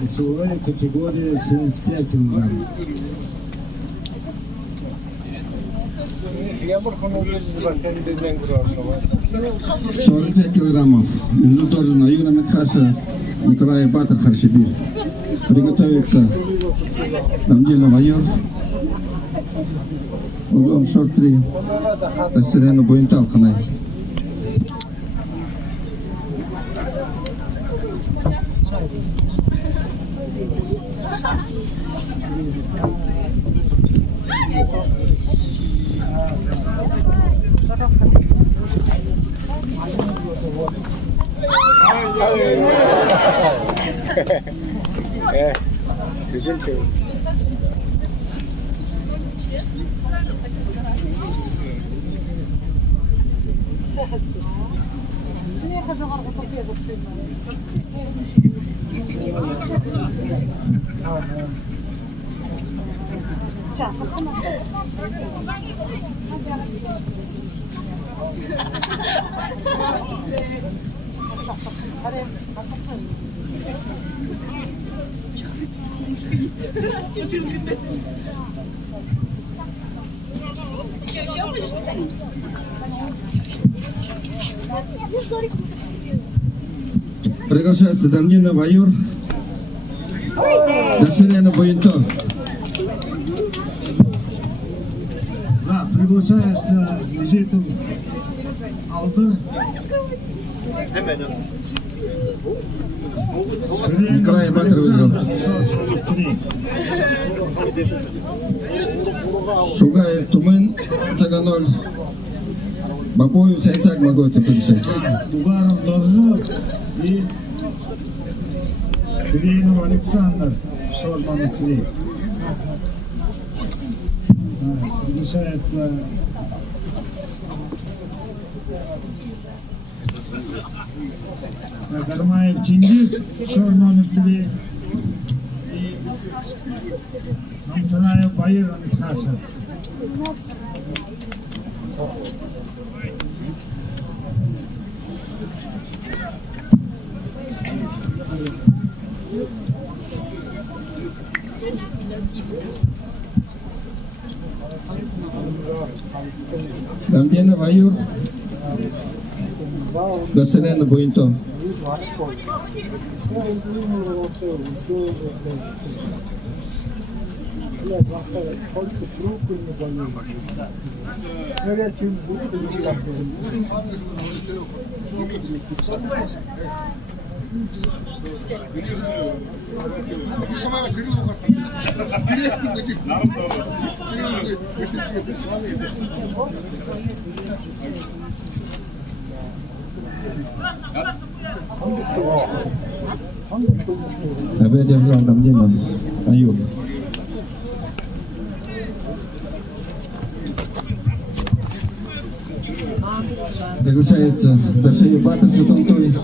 Весовая категория 75 килограмм. Я бы хотел 45 килограммов. Международный Аюра Медхаша Николай Батахан Сибирь. Приготовиться Рамдина майор. Узон шорт-3. Тастерена Буинтал Ханай. Приглашается Дамнина Ваюр, Даширена Буинто. Да, приглашается житель Алды. Николай Батыр выиграл. Шугаев Тумен, Цаганоль. Бабою Сайцак могу это решать. Угаром Доржов и Кривейнов Александр, Шорман Клей. Соглашается Гармаев Чингис, Шорман Клей. И Намсараев Баир Амитхаша. Дамдена Ваюр, Даширена Буинто. Опять держал Дамдена Ваюр. Приглашается Дашеев Батыр Сутонтой,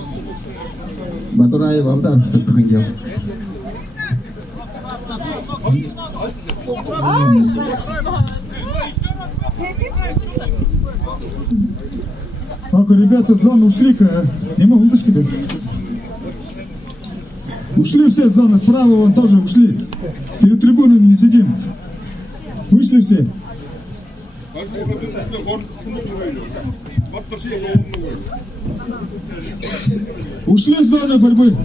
Батураев Алдар Цепхангел. Только ребята с зоны ушли-ка, не могут удочки дать. Ушли все с зоны, справа вон тоже ушли. Перед трибунами не сидим. Вышли все. Ушли с зоны борьбы.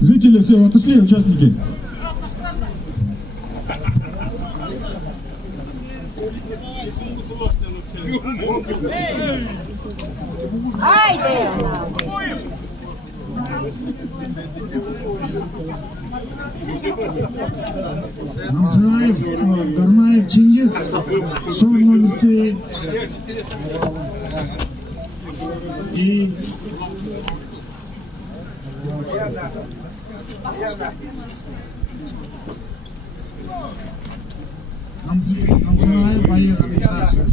Зрители все отошли, участники. Айде! Намсараев, Гармаев, Чингис, Шорман Клей. И Намсараев Баир Амитхаша.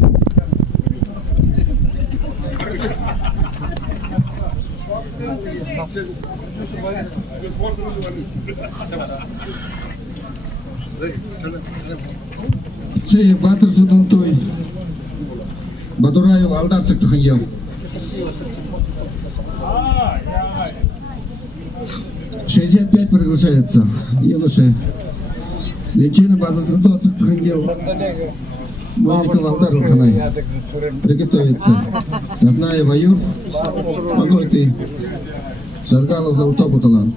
Шеев Батыр Сутонтой, Батураев Алдар Цепхангел. 65 приглашается. Юноши. Личина база Срто Цепхангел. Мойников Алдар Алханай. Приготовится. Наднаев Ваюр. Могой ты. Жаргалов Золото Буталан.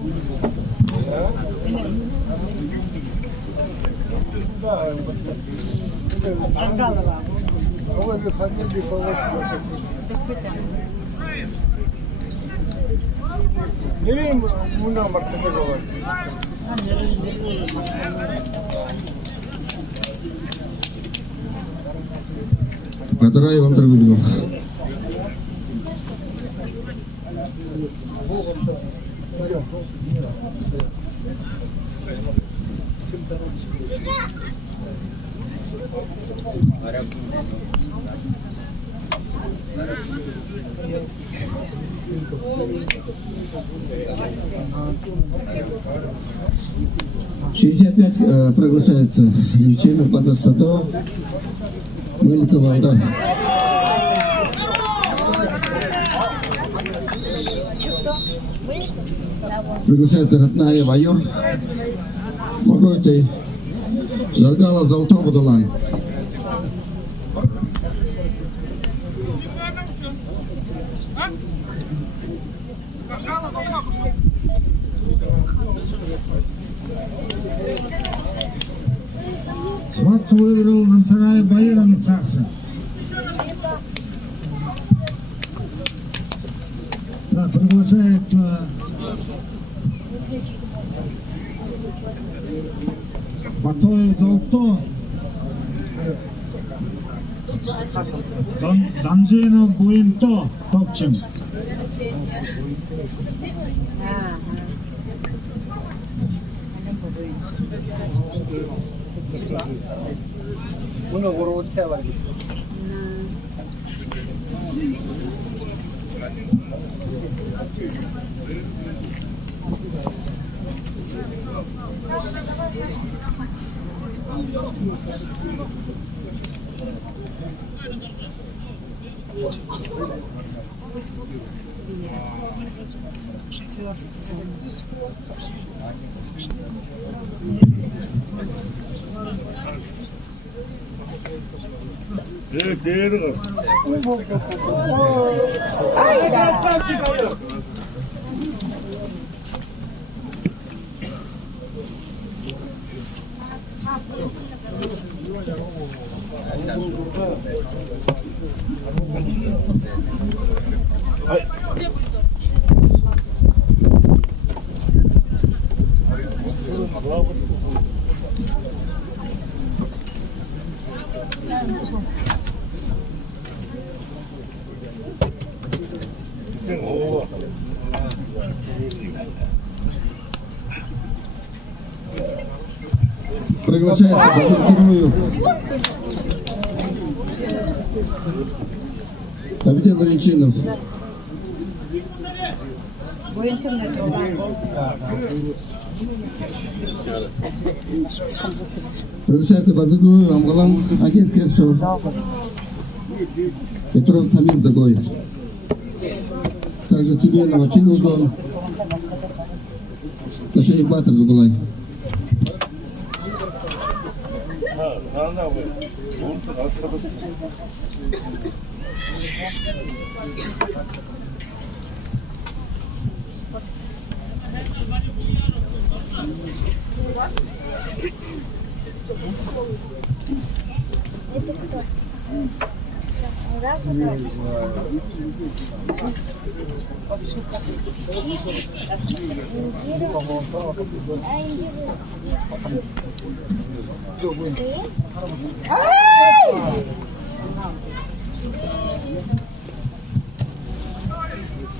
Жаргалова. Батураев Алдар выиграл. «65» приглашается Ельчинов, Базасадо, Мыльников, Алдар. Приглашается Ратная, Майор, Могойты, Жаргалов, Золото, Будулан. Схватку выиграл Мансарай Баиран Хаса. Так, приглашается Батоев Золото, Данжинов Буинто, Топчем. Bunu vurur tevar. Приглашается Базар Героев. Капитан Валентинов. Приглашается Базар Героев, Амгалан, Агентский шоу. Петров Тамир Дагой. Также Цибенова, Чигузон. Ташени Батр Дугулай. Это кто?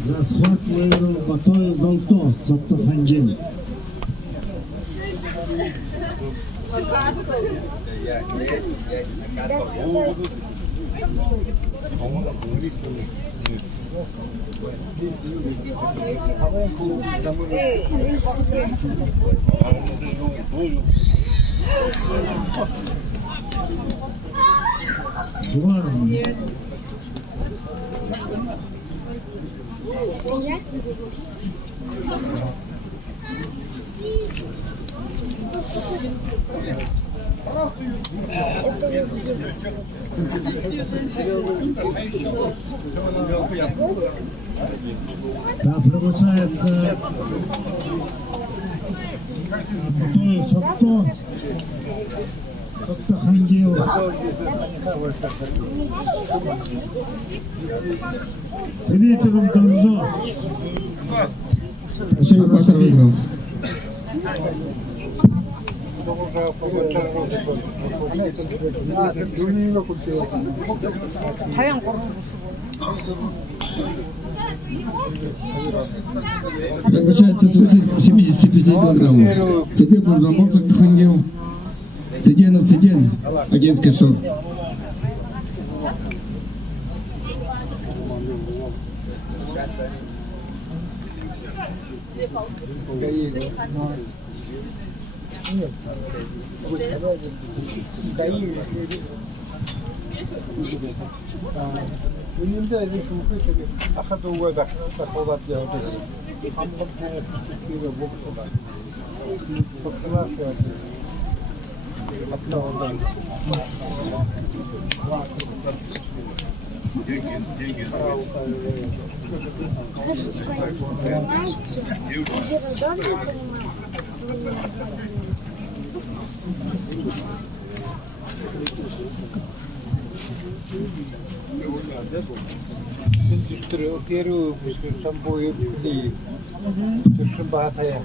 За схват выиграл Батоев Золото, Зоктоханджин. Да, приглашается Батоев Золото, Зоктоханджин. Дмитрий Донжо. Ташени Батр выиграл. Приглашается свыше 75 килограммов. Цепек Буржамбов Зоктохангел. Циденов Циден. Агентский шоу. гаи. Нет. Гаи. Önünde elbette mukayesede akıda uğraştık, takılat yaptık. Hamdan bir bu kadar. Fotoğraf yaptık. Hatta oradan. Первую там будет ли bahasa yang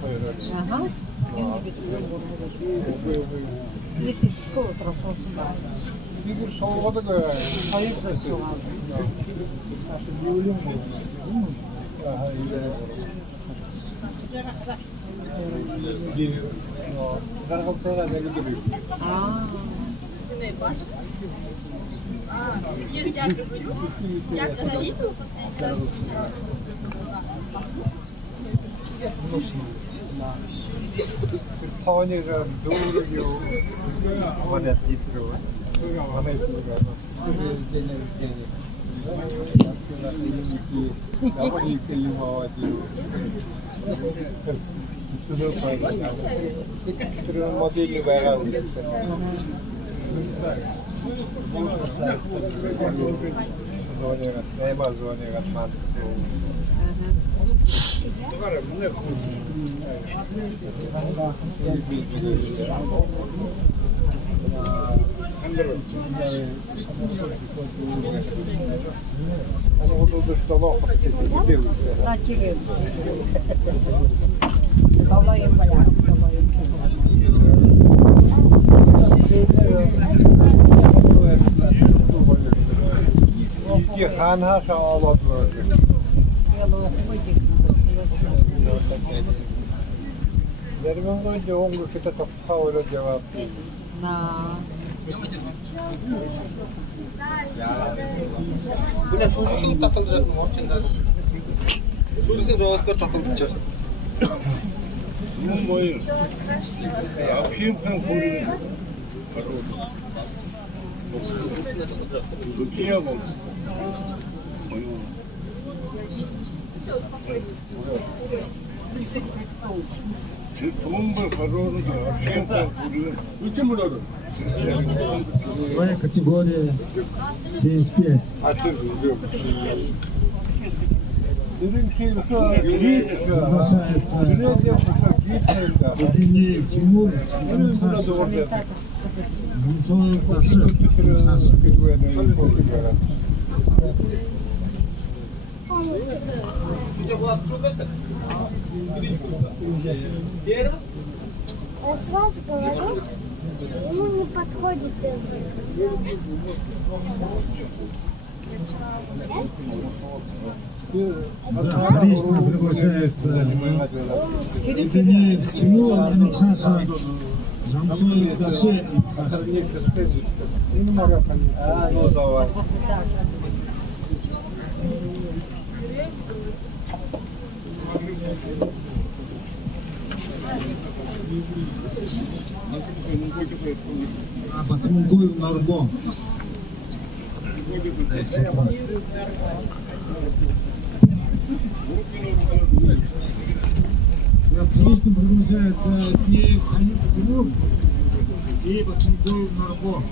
Игорь Соловата Я когда видела последний раз, Паванега дурью монет хитрого. Монет день рождения. Модели вайрал. Звонят, Ханха шаалат böyle. Derman önce ongu kita tapha öyle cevap değil. Bu ne sorusun takılacak mı orçunda? Sorusun rozkar takılacak. Ну, мой. Я пьем конфури. Жукевом. Тумбы хорошие, пьем конфури. Твоя категория 75. А ты уже. Объединение Тимур, Мусой Паши. Я сразу говорю, ему не подходит Лично приглашает Евгений Тимур, Амитхаша, Жансой Даши. Ну давай. А потом Гуев Нарбо. Оптимистом приглашается Киев Хамид Тимур и потом Гуев Нарбо.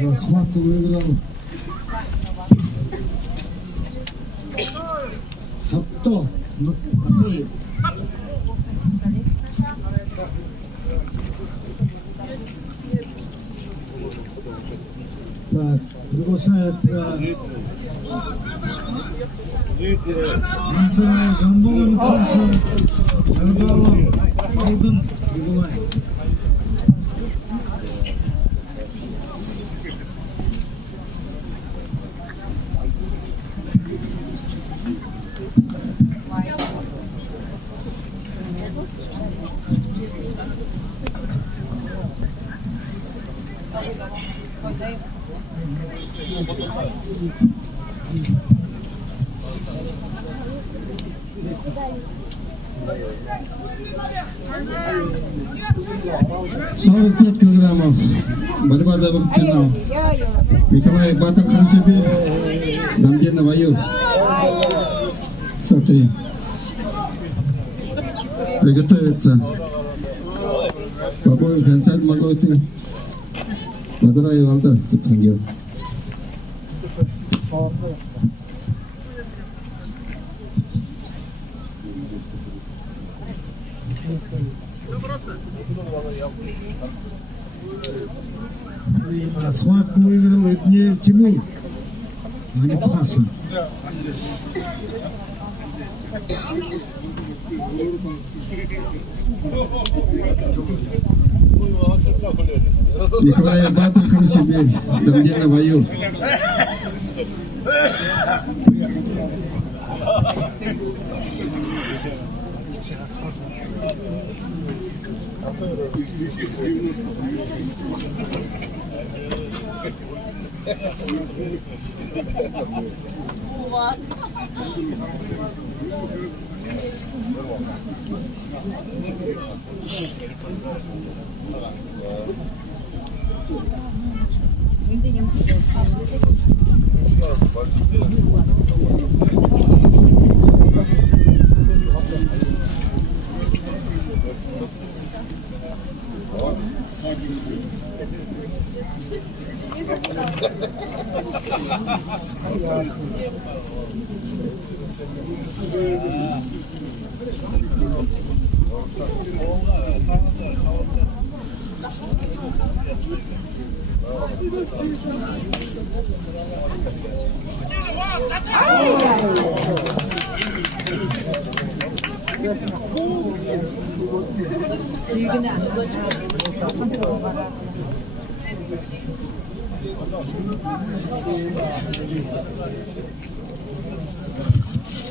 Расхват выиграл. Сатто, ну, Атоев. Так, приглашает Мансура Жамбула Миташа, Ардала, Алдын, Зигулай. «45 килограммов. Борьба за финал. Николай Батыр Ханшибек, Дамдена Ваюр. Смотри. Приготовиться. Побоев Хансад Маготы. Бадра и Валда Цепхангел. Схватку выиграл это Тимур, а не Паша. Николай Батыр Ханшибек, Дамдена Ваюр.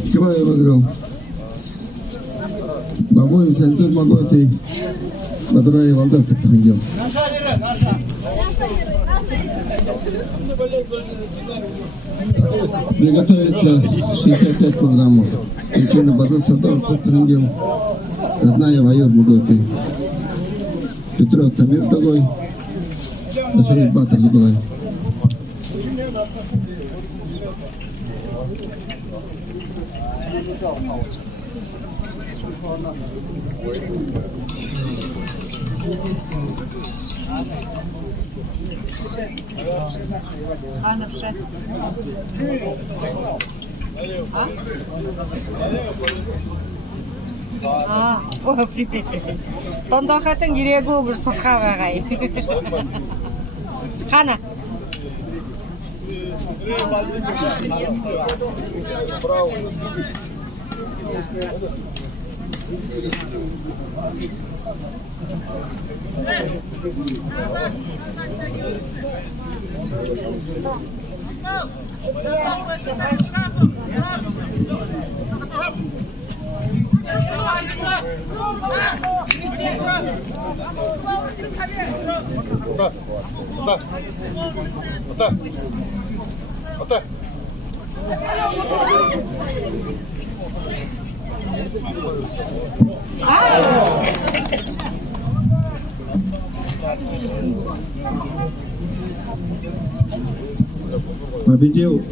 Николай выиграл. Бабоев Хансад Маготы. Бадра и Валда Цепхангел. Приготовиться 65 килограммов. Причина Базар Садов Цепхангел. Родная Ваюр Маготы. Петров Тамир Догой. Ашариф Батыр Зубалай. Ой, привет. Тондохатын жүрегі өгір сұққа бағай. Қана. Победил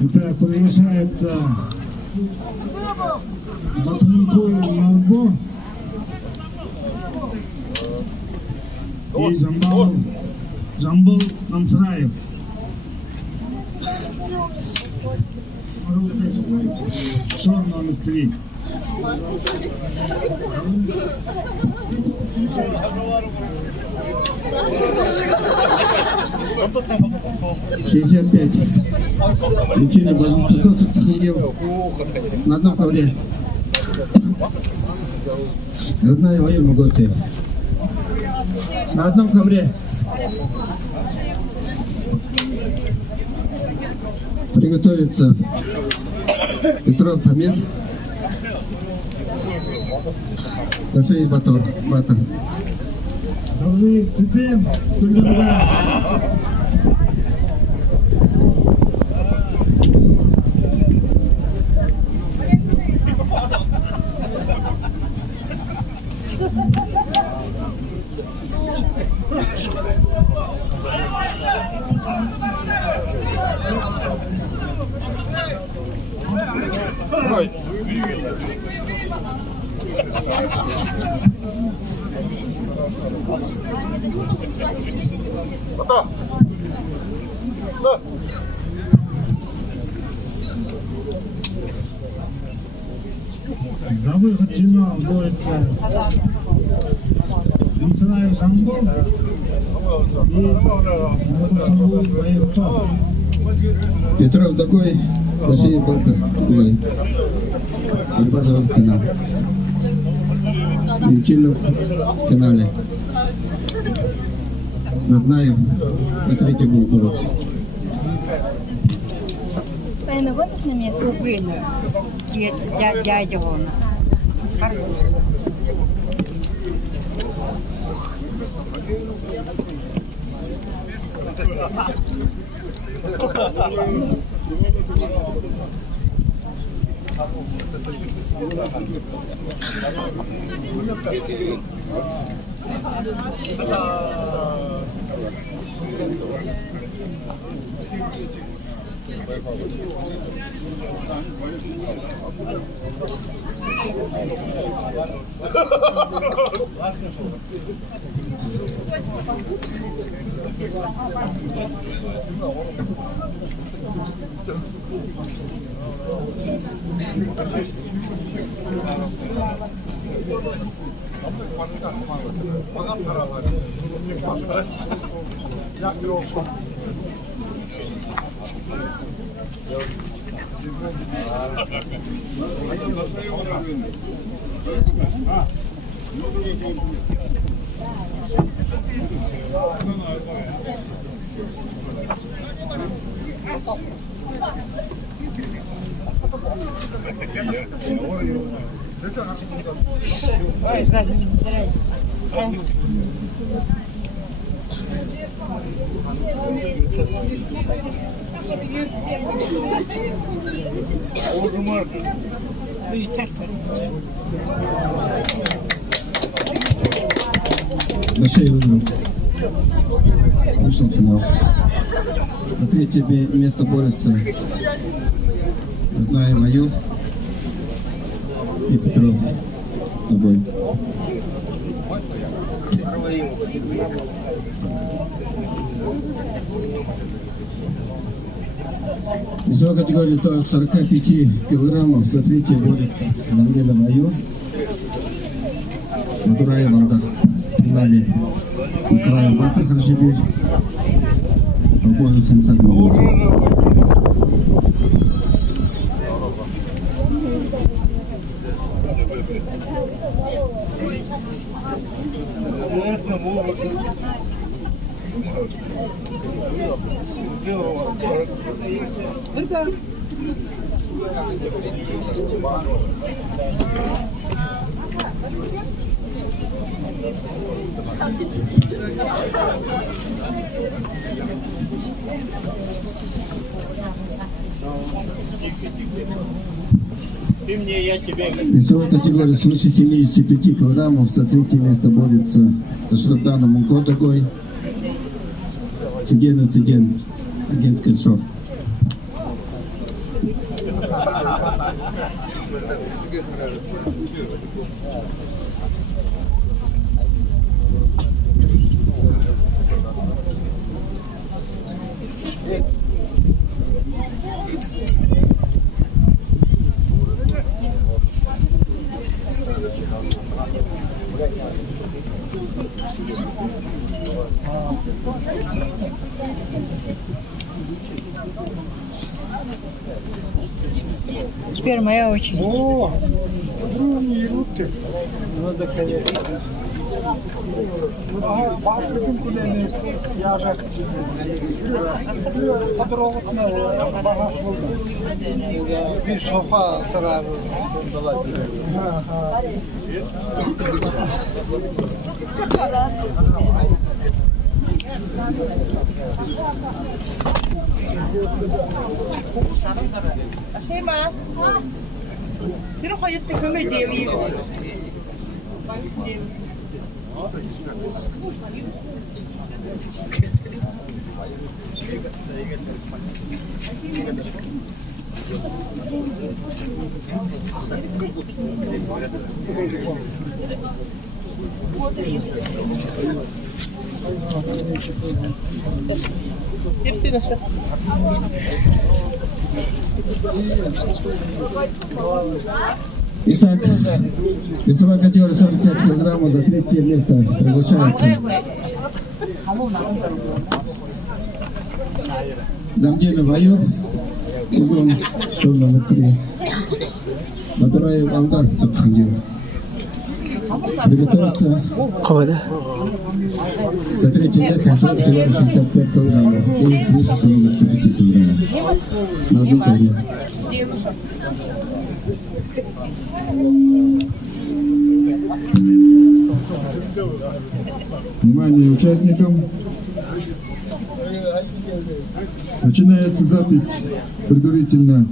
Это приглашается Батункоев Марбо и Жамбыл Намсраев. Шор номер 3. Лечение Базар Цепхангел. На одном ковре. Родная Ваюр Маготы. На одном ковре. Приготовиться. Петров Хамид. Башей Батор. Батор. Должи Ципин, Кульденга. За выход финал борется Мусраев Жамбол и Набусамбул Байрутов. Петров такой, Башей Батор. Борьба за финал. Немчинов в финале. Наднаев на третий гол боролся. Пойми, вот на место. Глубина. Дядя он. Башей выиграл. Вышел в финал. За третье место борется Наднаев Аюб и Петров тобой. Весовая категория до 45 килограммов. За третье борется Наднаев Аюб, Матураев Алдар. В финале Николай Батор Харшибир. Побою Сенсагмова. Ты мне, я тебе. Весовая категория свыше 75 килограммов. За третье место борется Ташрабдана Мунко такой. Цигенов Циген. Агентский шов. Теперь моя очередь. О, ну не руки. Надо, конечно. Баатын күләне яжа. Подробно багаж булды. Bir sofa tarafı Şey mi? Bir o hayat tekme diyelim. Итак, весовая категория 45 килограммов за третье место приглашается Дамдинов Аюб, углом шоу номер 3, Батураев Алдар Цукхангил. Приготовиться за третье место весовая категория 65 килограммов и свыше 75 килограммов на одну паре. Внимание участникам. Начинается запись предварительно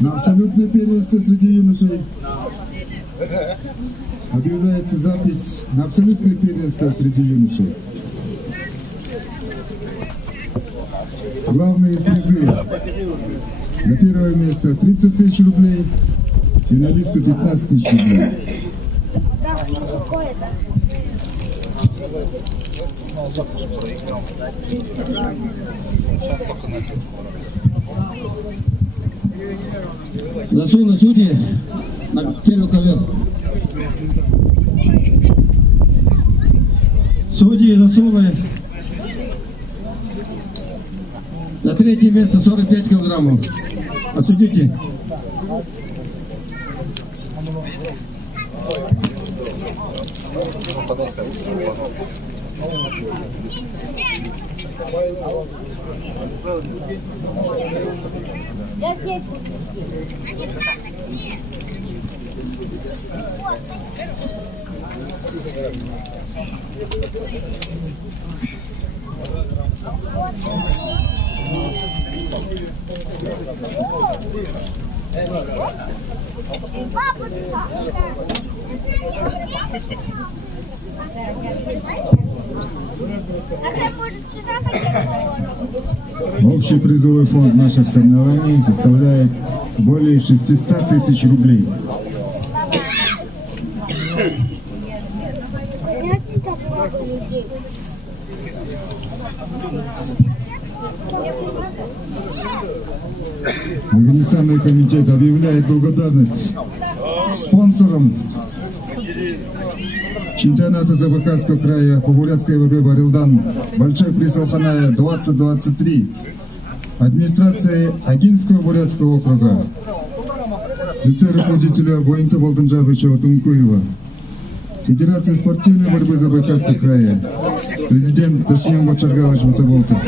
на абсолютное первенство среди юношей. Объявляется запись на абсолютное первенство среди юношей. Главные призы. На первое место 30 тысяч рублей, финалисты 15 тысяч рублей. Засунули судьи на первый ковер. Судьи засунули за третье место 45 килограммов. Осудите. Общий призовой фонд наших соревнований составляет более 600 тысяч рублей. Организационный комитет объявляет благодарность спонсорам чемпионата Забайкальского края по бурятской ВБ Барилдан Большой приз Алханая 2023 администрации Агинского бурятского округа, лице руководителя Буинта Болдынжабычева Тумкуева, Федерации спортивной борьбы Забайкальского края, президент Ташнем Бачаргалович Ватаболта,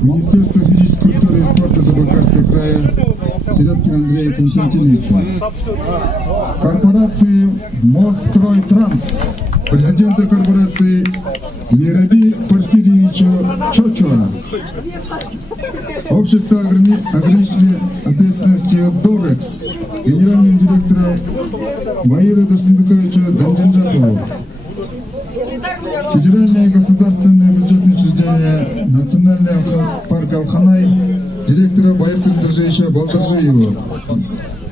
Министерство физической культуры и спорта Забайкальского края Середкин Андрей Константинович, корпорации Мосстройтранс, президента корпорации Мираби Порфирьевича Чочуа, общество ограниченной ответственности Дорекс, генеральным директором Маира Дашмидуковича Данджанжатову, Федеральное государственное бюджетное учреждение Национальный парк Алханай, директора Байырсен Держевича Балдыржиева,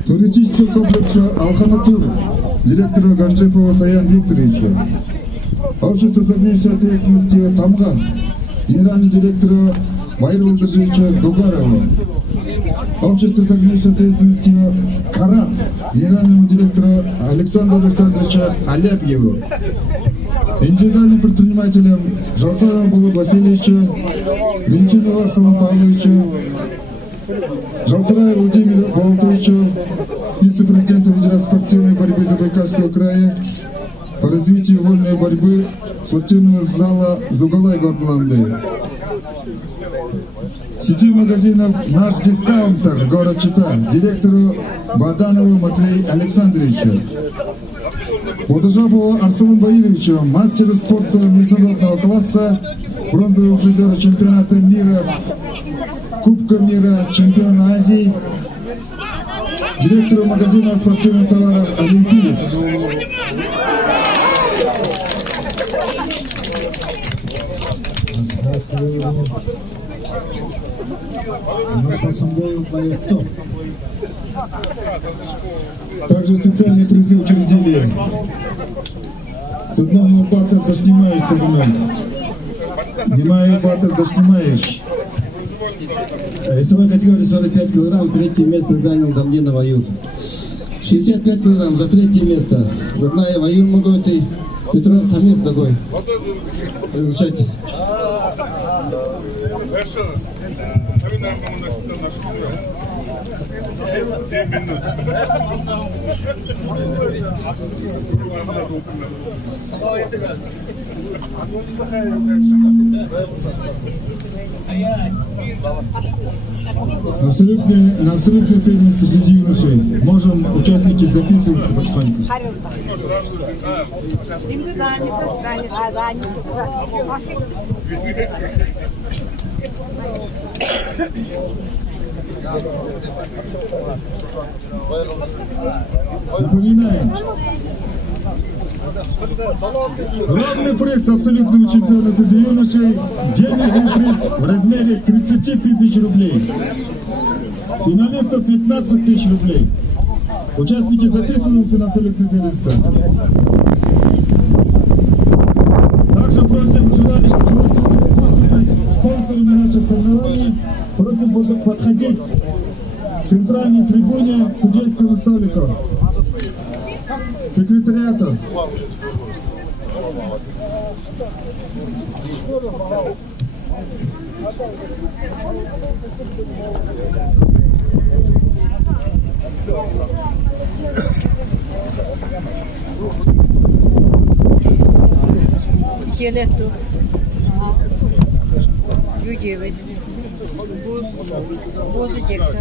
туристического комплекса Алханатур, директора Ганджепова Саян Викторовича, общество совместной ответственности Тамга, генерального директора Майра Балдыржевича Дугарова, общество совместной ответственности Карат, генерального директора Александра Александровича Алябьева, индивидуальным предпринимателям Жалсарова Булат Васильевича, Венчинова Арсалан Павловича, Жалсарая Владимира Болтовича, вице-президента Федерации спортивной борьбы Забайкальского края, по развитию вольной борьбы спортивного зала «Зугалай» Гордланды. Сети магазинов «Наш дискаунтер» город Чита, директору Баданову Матвею Александровичу, Удажабову Арсену Баировичу, мастеру спорта международного класса, бронзового призера чемпионата мира, Кубка мира, чемпиона Азии, директору магазина спортивных товаров «Олимпиец». Также специальные призы учредили. С одного Батыр Дашнимаевич Сагнай. Немаю Батыр Дашнимаевич. Весовой категории 45 килограмм, третье место занял Дамдинов Аюр. 65 килограмм за третье место. Гурнаев Аюр Маготы, Петров Тамир такой. Получайте. На абсолютной первенстве среди юношей можем участники записываться потихоньку. Напоминаем. Главный приз абсолютного чемпиона среди юношей – денежный приз в размере 30 тысяч рублей. Финалистов 15 тысяч рублей. Участники записываются на абсолютное первенство. Также просим желающих выступить спонсорами наших соревнований, просим подходить к центральной трибуне к судейскому столику, секретариату. Телету. Юдевит. Бузы декта.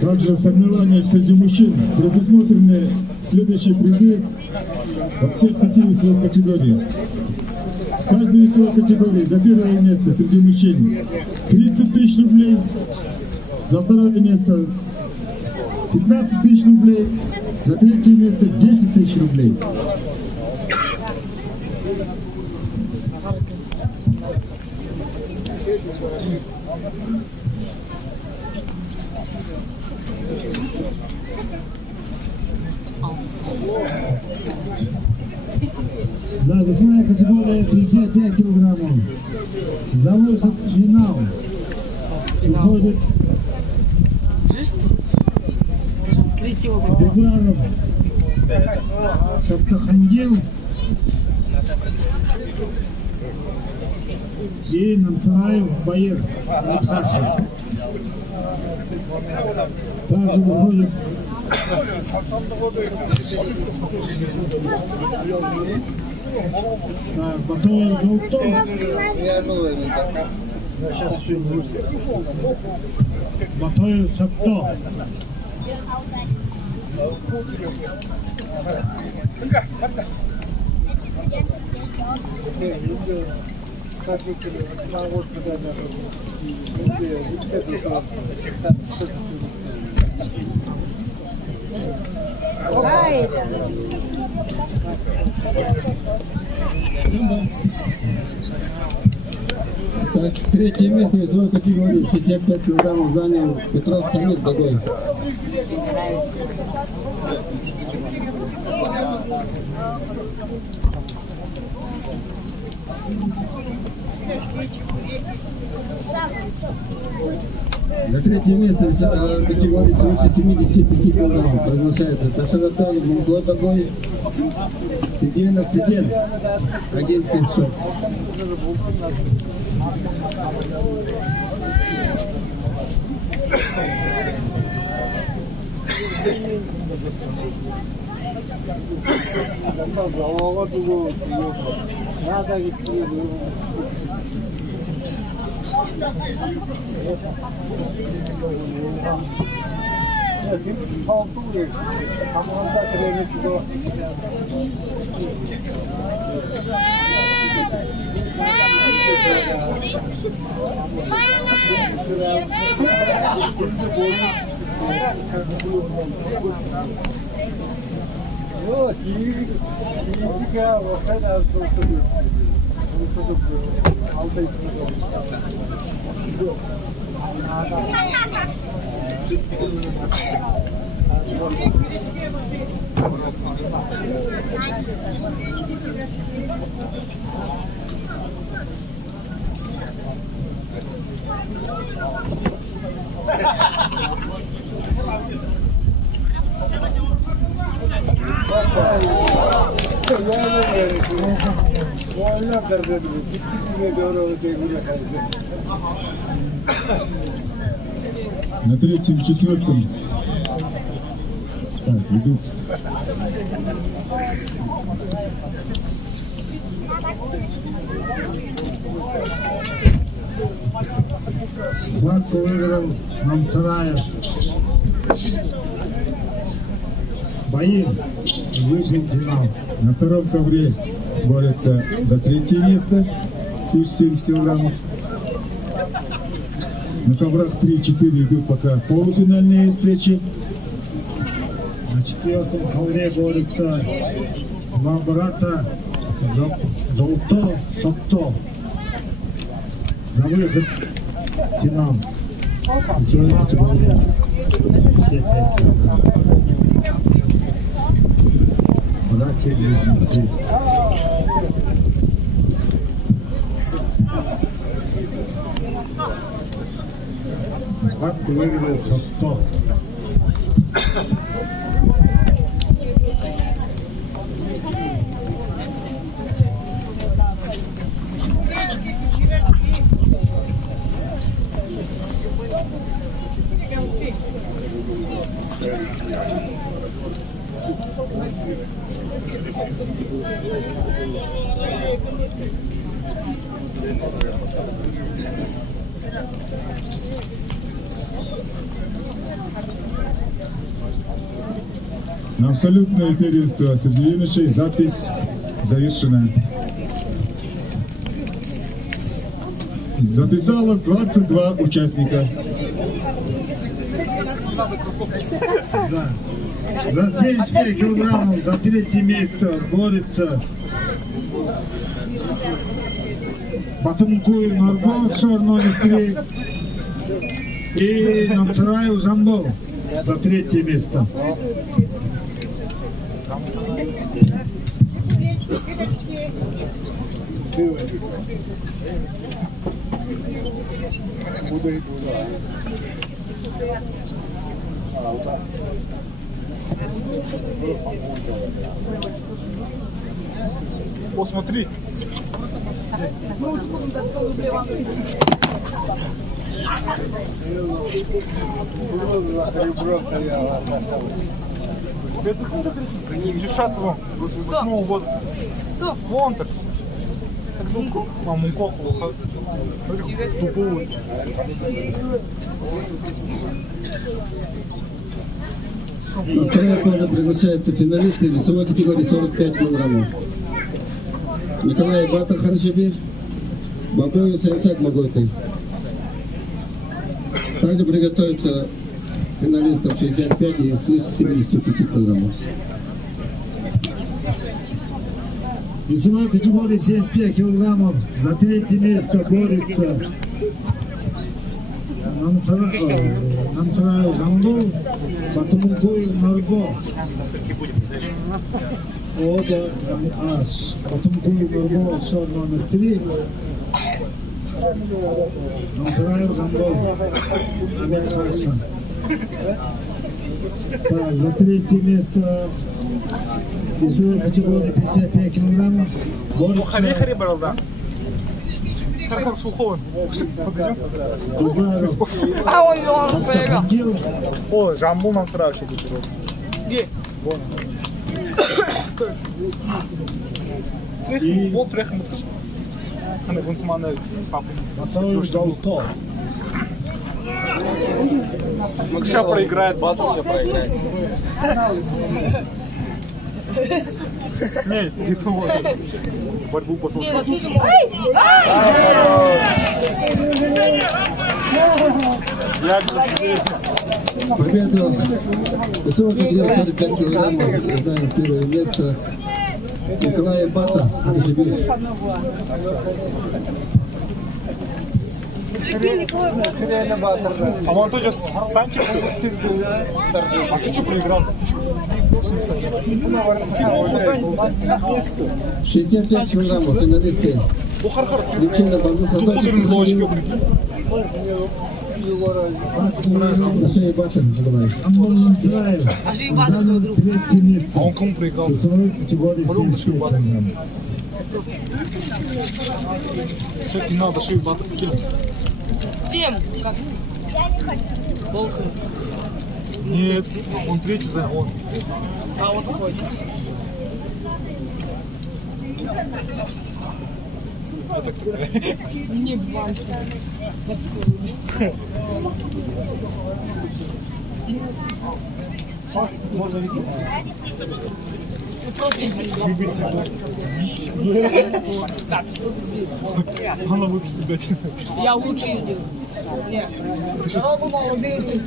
Также в соревнованиях среди мужчин предусмотрены следующие призы во всех 5 весовых категориях. В каждой весовой категории за первое место среди мужчин 30 тысяч рублей, за второе место 15 тысяч рублей, за третье место 10 тысяч рублей. За весовая категория 55 килограммов. За выход в финал уходит Бегларов Саптахангил и Намтараев Баир Мадхашев. Также выходит Батоев Золотов. Батоев Сапто. Так, третье место в весовой категории 65 килограммов занял Петров Тамир Дагой. За третье место в категории свыше 75 килограммов приглашается Ташаратали Мунгло Дагой, Циденов Циден, агентский шоу. На третьем, четвертом. Так, идут. Схватку выиграл Намсараев. Баир вышел в финал. На втором ковре борются за третье место, 70 килограммов. На коврах 3-4 идут пока полуфинальные встречи. На четвертом ковре борются два брата Золото, Сапто за выход в финал. Весовой категории 55 килограммов. Братья-близнецы. Схватку выиграл Сапто. На абсолютное первенство среди юношей запись завершена. Записалось 22 участника. За 75 килограммов за третье место борется Батумкуев Нурбол, номер 3, и Намсараев Жамбол за третье место. О, смотри. Не Дюшат вон, 88-го года. Вон так. Как зовут? Мункоху. Тупую. На второе поле приглашаются финалисты весовой категории 45 килограммов. Николай Батар Харшабир, Бабою Сенсак Маготы. Также приготовятся финалистов 65 и свыше 75 килограммов. Весовой категории 75 килограммов. За третье место борется Намсарай Жамбул, Батумункуй Марго. Оба аж. Батумункуй Марго, шаг номер 3. Намсарай Жамбул, Амир Хасан. Так, за третье место весовой категории 55 килограммов борется Хари брал, да. Тархар Шухован. Пойдем. А он проиграл. О, Жамбул нам сразу еще будет. Где? Вон. Бол трехом отсюда. Она гунцмана папа. ждал то. Макша проиграет, батл все проиграет. Не, где-то вот. Борьбу посмотрим. Победу весовой категории 45 килограммов занял первое место Николай Батар Харшабир. А вон тоже Санчес. А ты что проиграл? 65 килограммов финалисты. Личина Бабуса на шее Батар забывает. Занял третье место. А он кому проиграл? Весовой категории 75 килограммов. Все-таки надо шею батл скинуть. С кем? Как? Волком. Нет, он третий занял. Он. А вот хочет. Не банься. Она выпустит, блядь. Я лучше ее делаю. Нет. Народу молодые.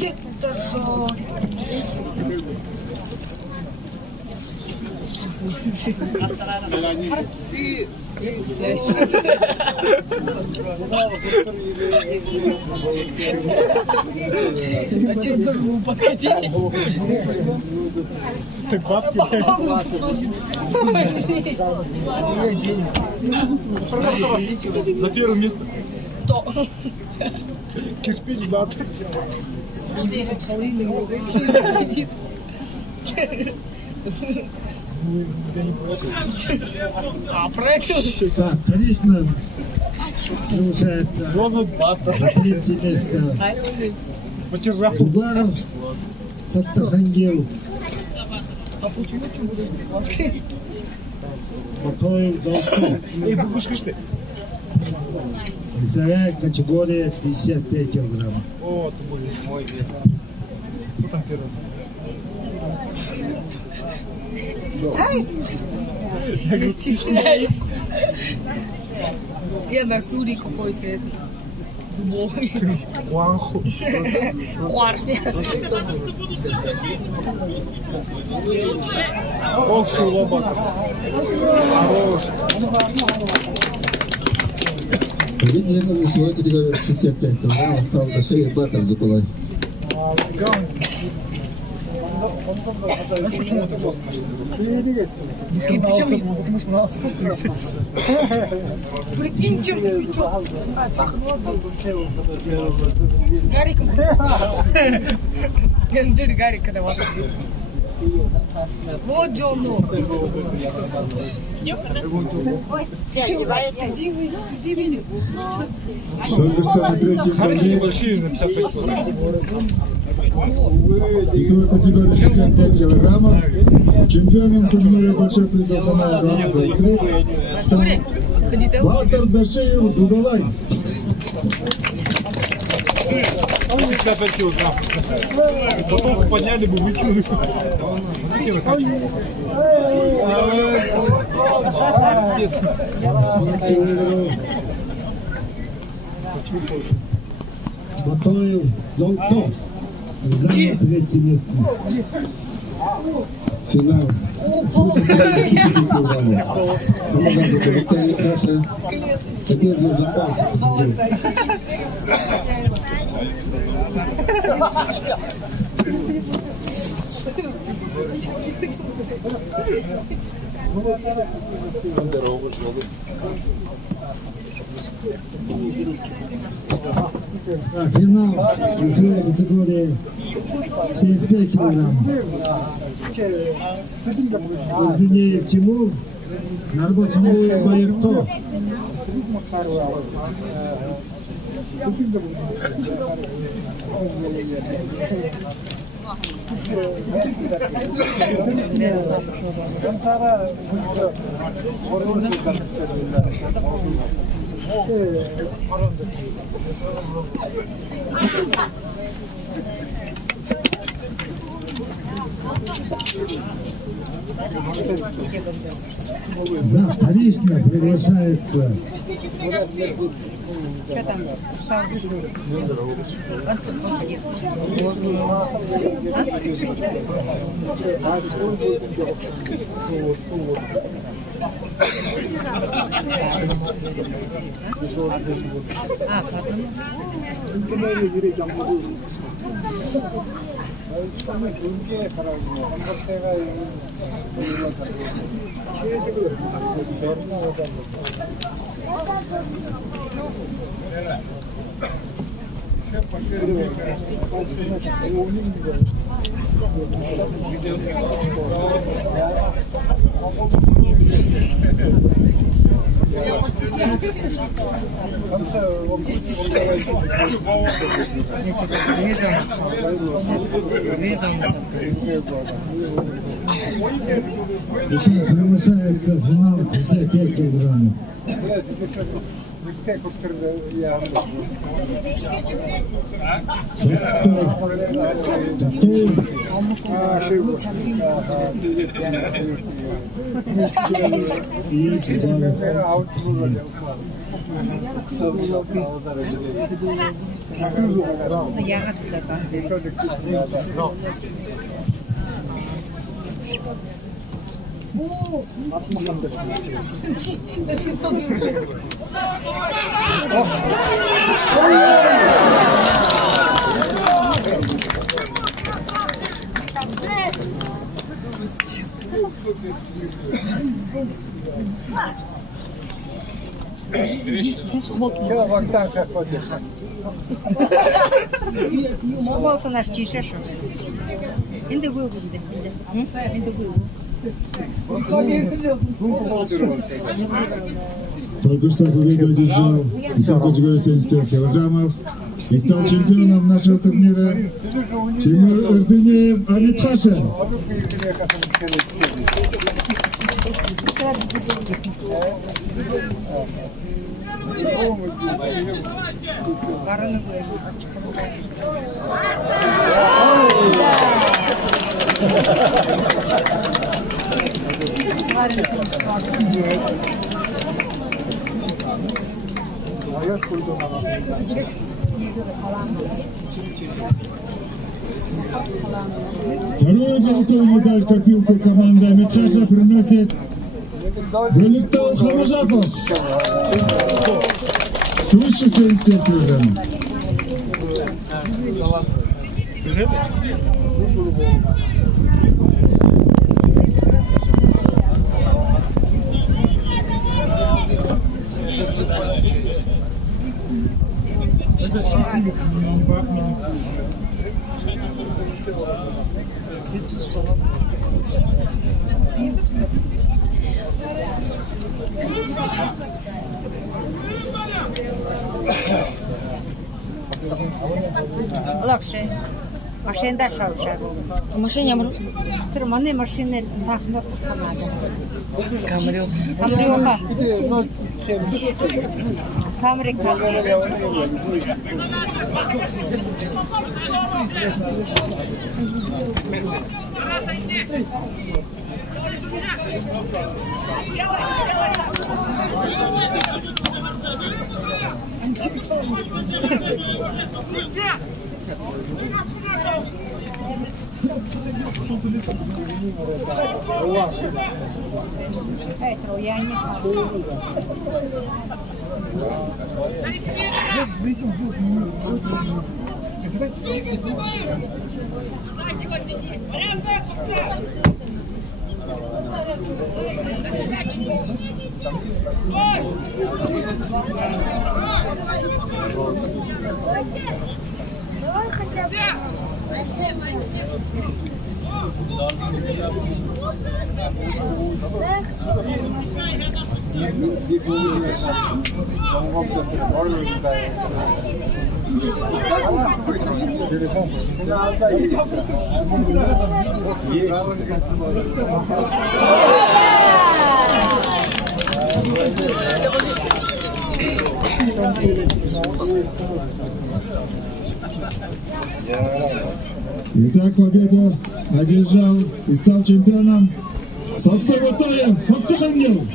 Это жаль. Ты не стесняйся. А что это вы подходите? Так бабки. За первое место. То. Кирпич баб. Сидит. А, проиграл. Так, вторично получается Роза бата. на третье место Почержав. Бугаров Саттахангел. Батоев Залто. Эй, бабушка, что? Весовая категория 55 килограммов. О, ты был весьмой вес. Кто там первый? Не стесняюсь. Я на туре какой-то этот. Дубовый. Ванху. Кваршня. Ох, шулобака. Хорош. Победителем весовой категории 65 килограммов стал на шее Батар Зукулай. Гам. Почему ты жестко? Потому что надо спуститься. Прикинь, чем ты печёт? Гарик. Гендер Гарик это вот. Вот Джон. Где видео? Только что на третьем ковре весовой категории 65 килограммов чемпионом турнира большой призов Самара 2023 стал Батыр Дашеев Зубалай. 55 килограмм. Потом подняли бы, выкинули. Батоев Золото занял третье место. Финал. Теперь нужно пальцы. Финал весовой категории 75 килограмм. Ординеев Тимур, Нарбосмуев Байырто. За вторично приглашается Что там осталось? Итак, приглашается в финал 55 килограммов. Я Болса наш тише шо. Инде вы буде. Инде вы. Только что победу одержал весовой категории 75 килограммов и стал чемпионом нашего турнира Тимур Эрдынеев Амитхашин. Вторую золотую медаль в копилку команды Амитхаша приносит Валиктал Хамажапов. Свыше 75 килограмм. Лакше. Машинада шавшар. Машина мру. Тырманы машины сахнып канады. Камрюх. Камрюха. Камрика. Это я не знаю. Давай хотя бы. Дай хотя Итак, победу одержал и стал чемпионом Саптыватоев, Саптыхангел.